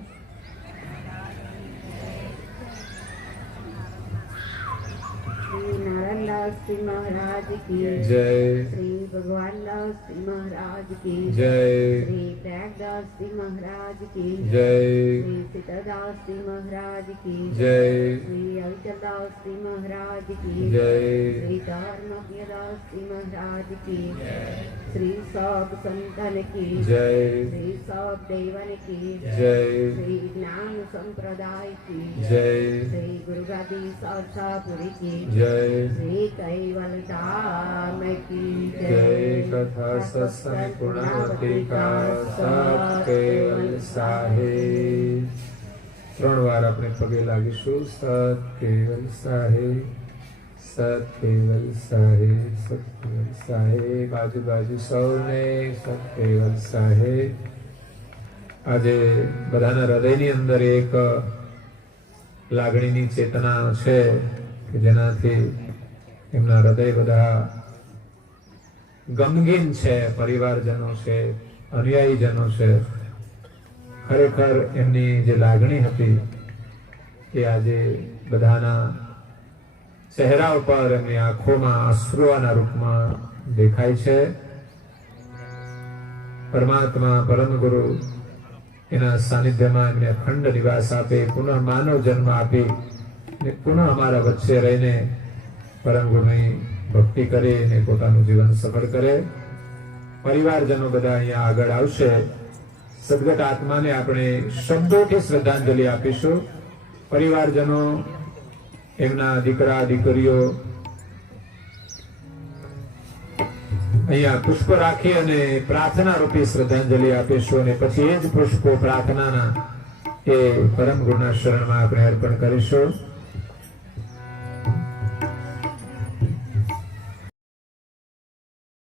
श्री नारायण दास जी महाराज की जय. श्री भगवान दास जी महाराज की जय. श्री प्रयागदास जी महाराज की जय. श्री सीतादास जी महाराज की जय. श्री हरिचंदास जी महाराज की जय. श्री धर्मदास जी महाराज की श्री सब संतन की जय. श्री सब देवन की जय. श्री ज्ञान संप्रदाय की जय. श्री गुरु गादी सरसापुरी की जय. श्री कैवल धाम की जय. कथा सत्संग गुणावती का सत्केवल साहेब. 3 વાર આપણે પગે લાગીશું. સત્કેવલ સાહેબ, સત્કેવલ સાહેબ, સત્કેવલ સાહેબ. આજુબાજુ સૌને સત્કેવલ સાહેબ. આજે બધાના હૃદયની અંદર એક લાગણીની ચેતના છે કે જેનાથી એમના હૃદય બધા ગમગીન છે. પરિવારજનો છે, અનુયાયીજનો છે. ખરેખર એમની જે લાગણી હતી એ આજે બધાના ચહેરા ઉપર, એમની આંખોમાં આંસુઓના રૂપમાં દેખાય છે. પરમાત્મા પરમ ગુરુ એના સાનિધ્યમાં એમને અખંડ નિવાસ આપે, પુનઃ માનવ જન્મ આપી ને પુનઃ અમારા વચ્ચે રહીને પરમ ગુરુની ભક્તિ કરે અને પોતાનું જીવન સફળ કરે. પરિવારજનો બધા અહીંયા આગળ આવશે. સદગત આત્માને આપણે શબ્દોથી શ્રદ્ધાંજલિ આપીશું. પરિવારજનો, એમના દીકરા દીકરીઓ અહીંયા પુષ્પ રાખી અને પ્રાર્થના રૂપી શ્રદ્ધાંજલિ આપીશું અને પછી એ જ પુષ્પો પ્રાર્થનાના એ પરમ ગુરુના શરણમાં આપણે અર્પણ કરીશું.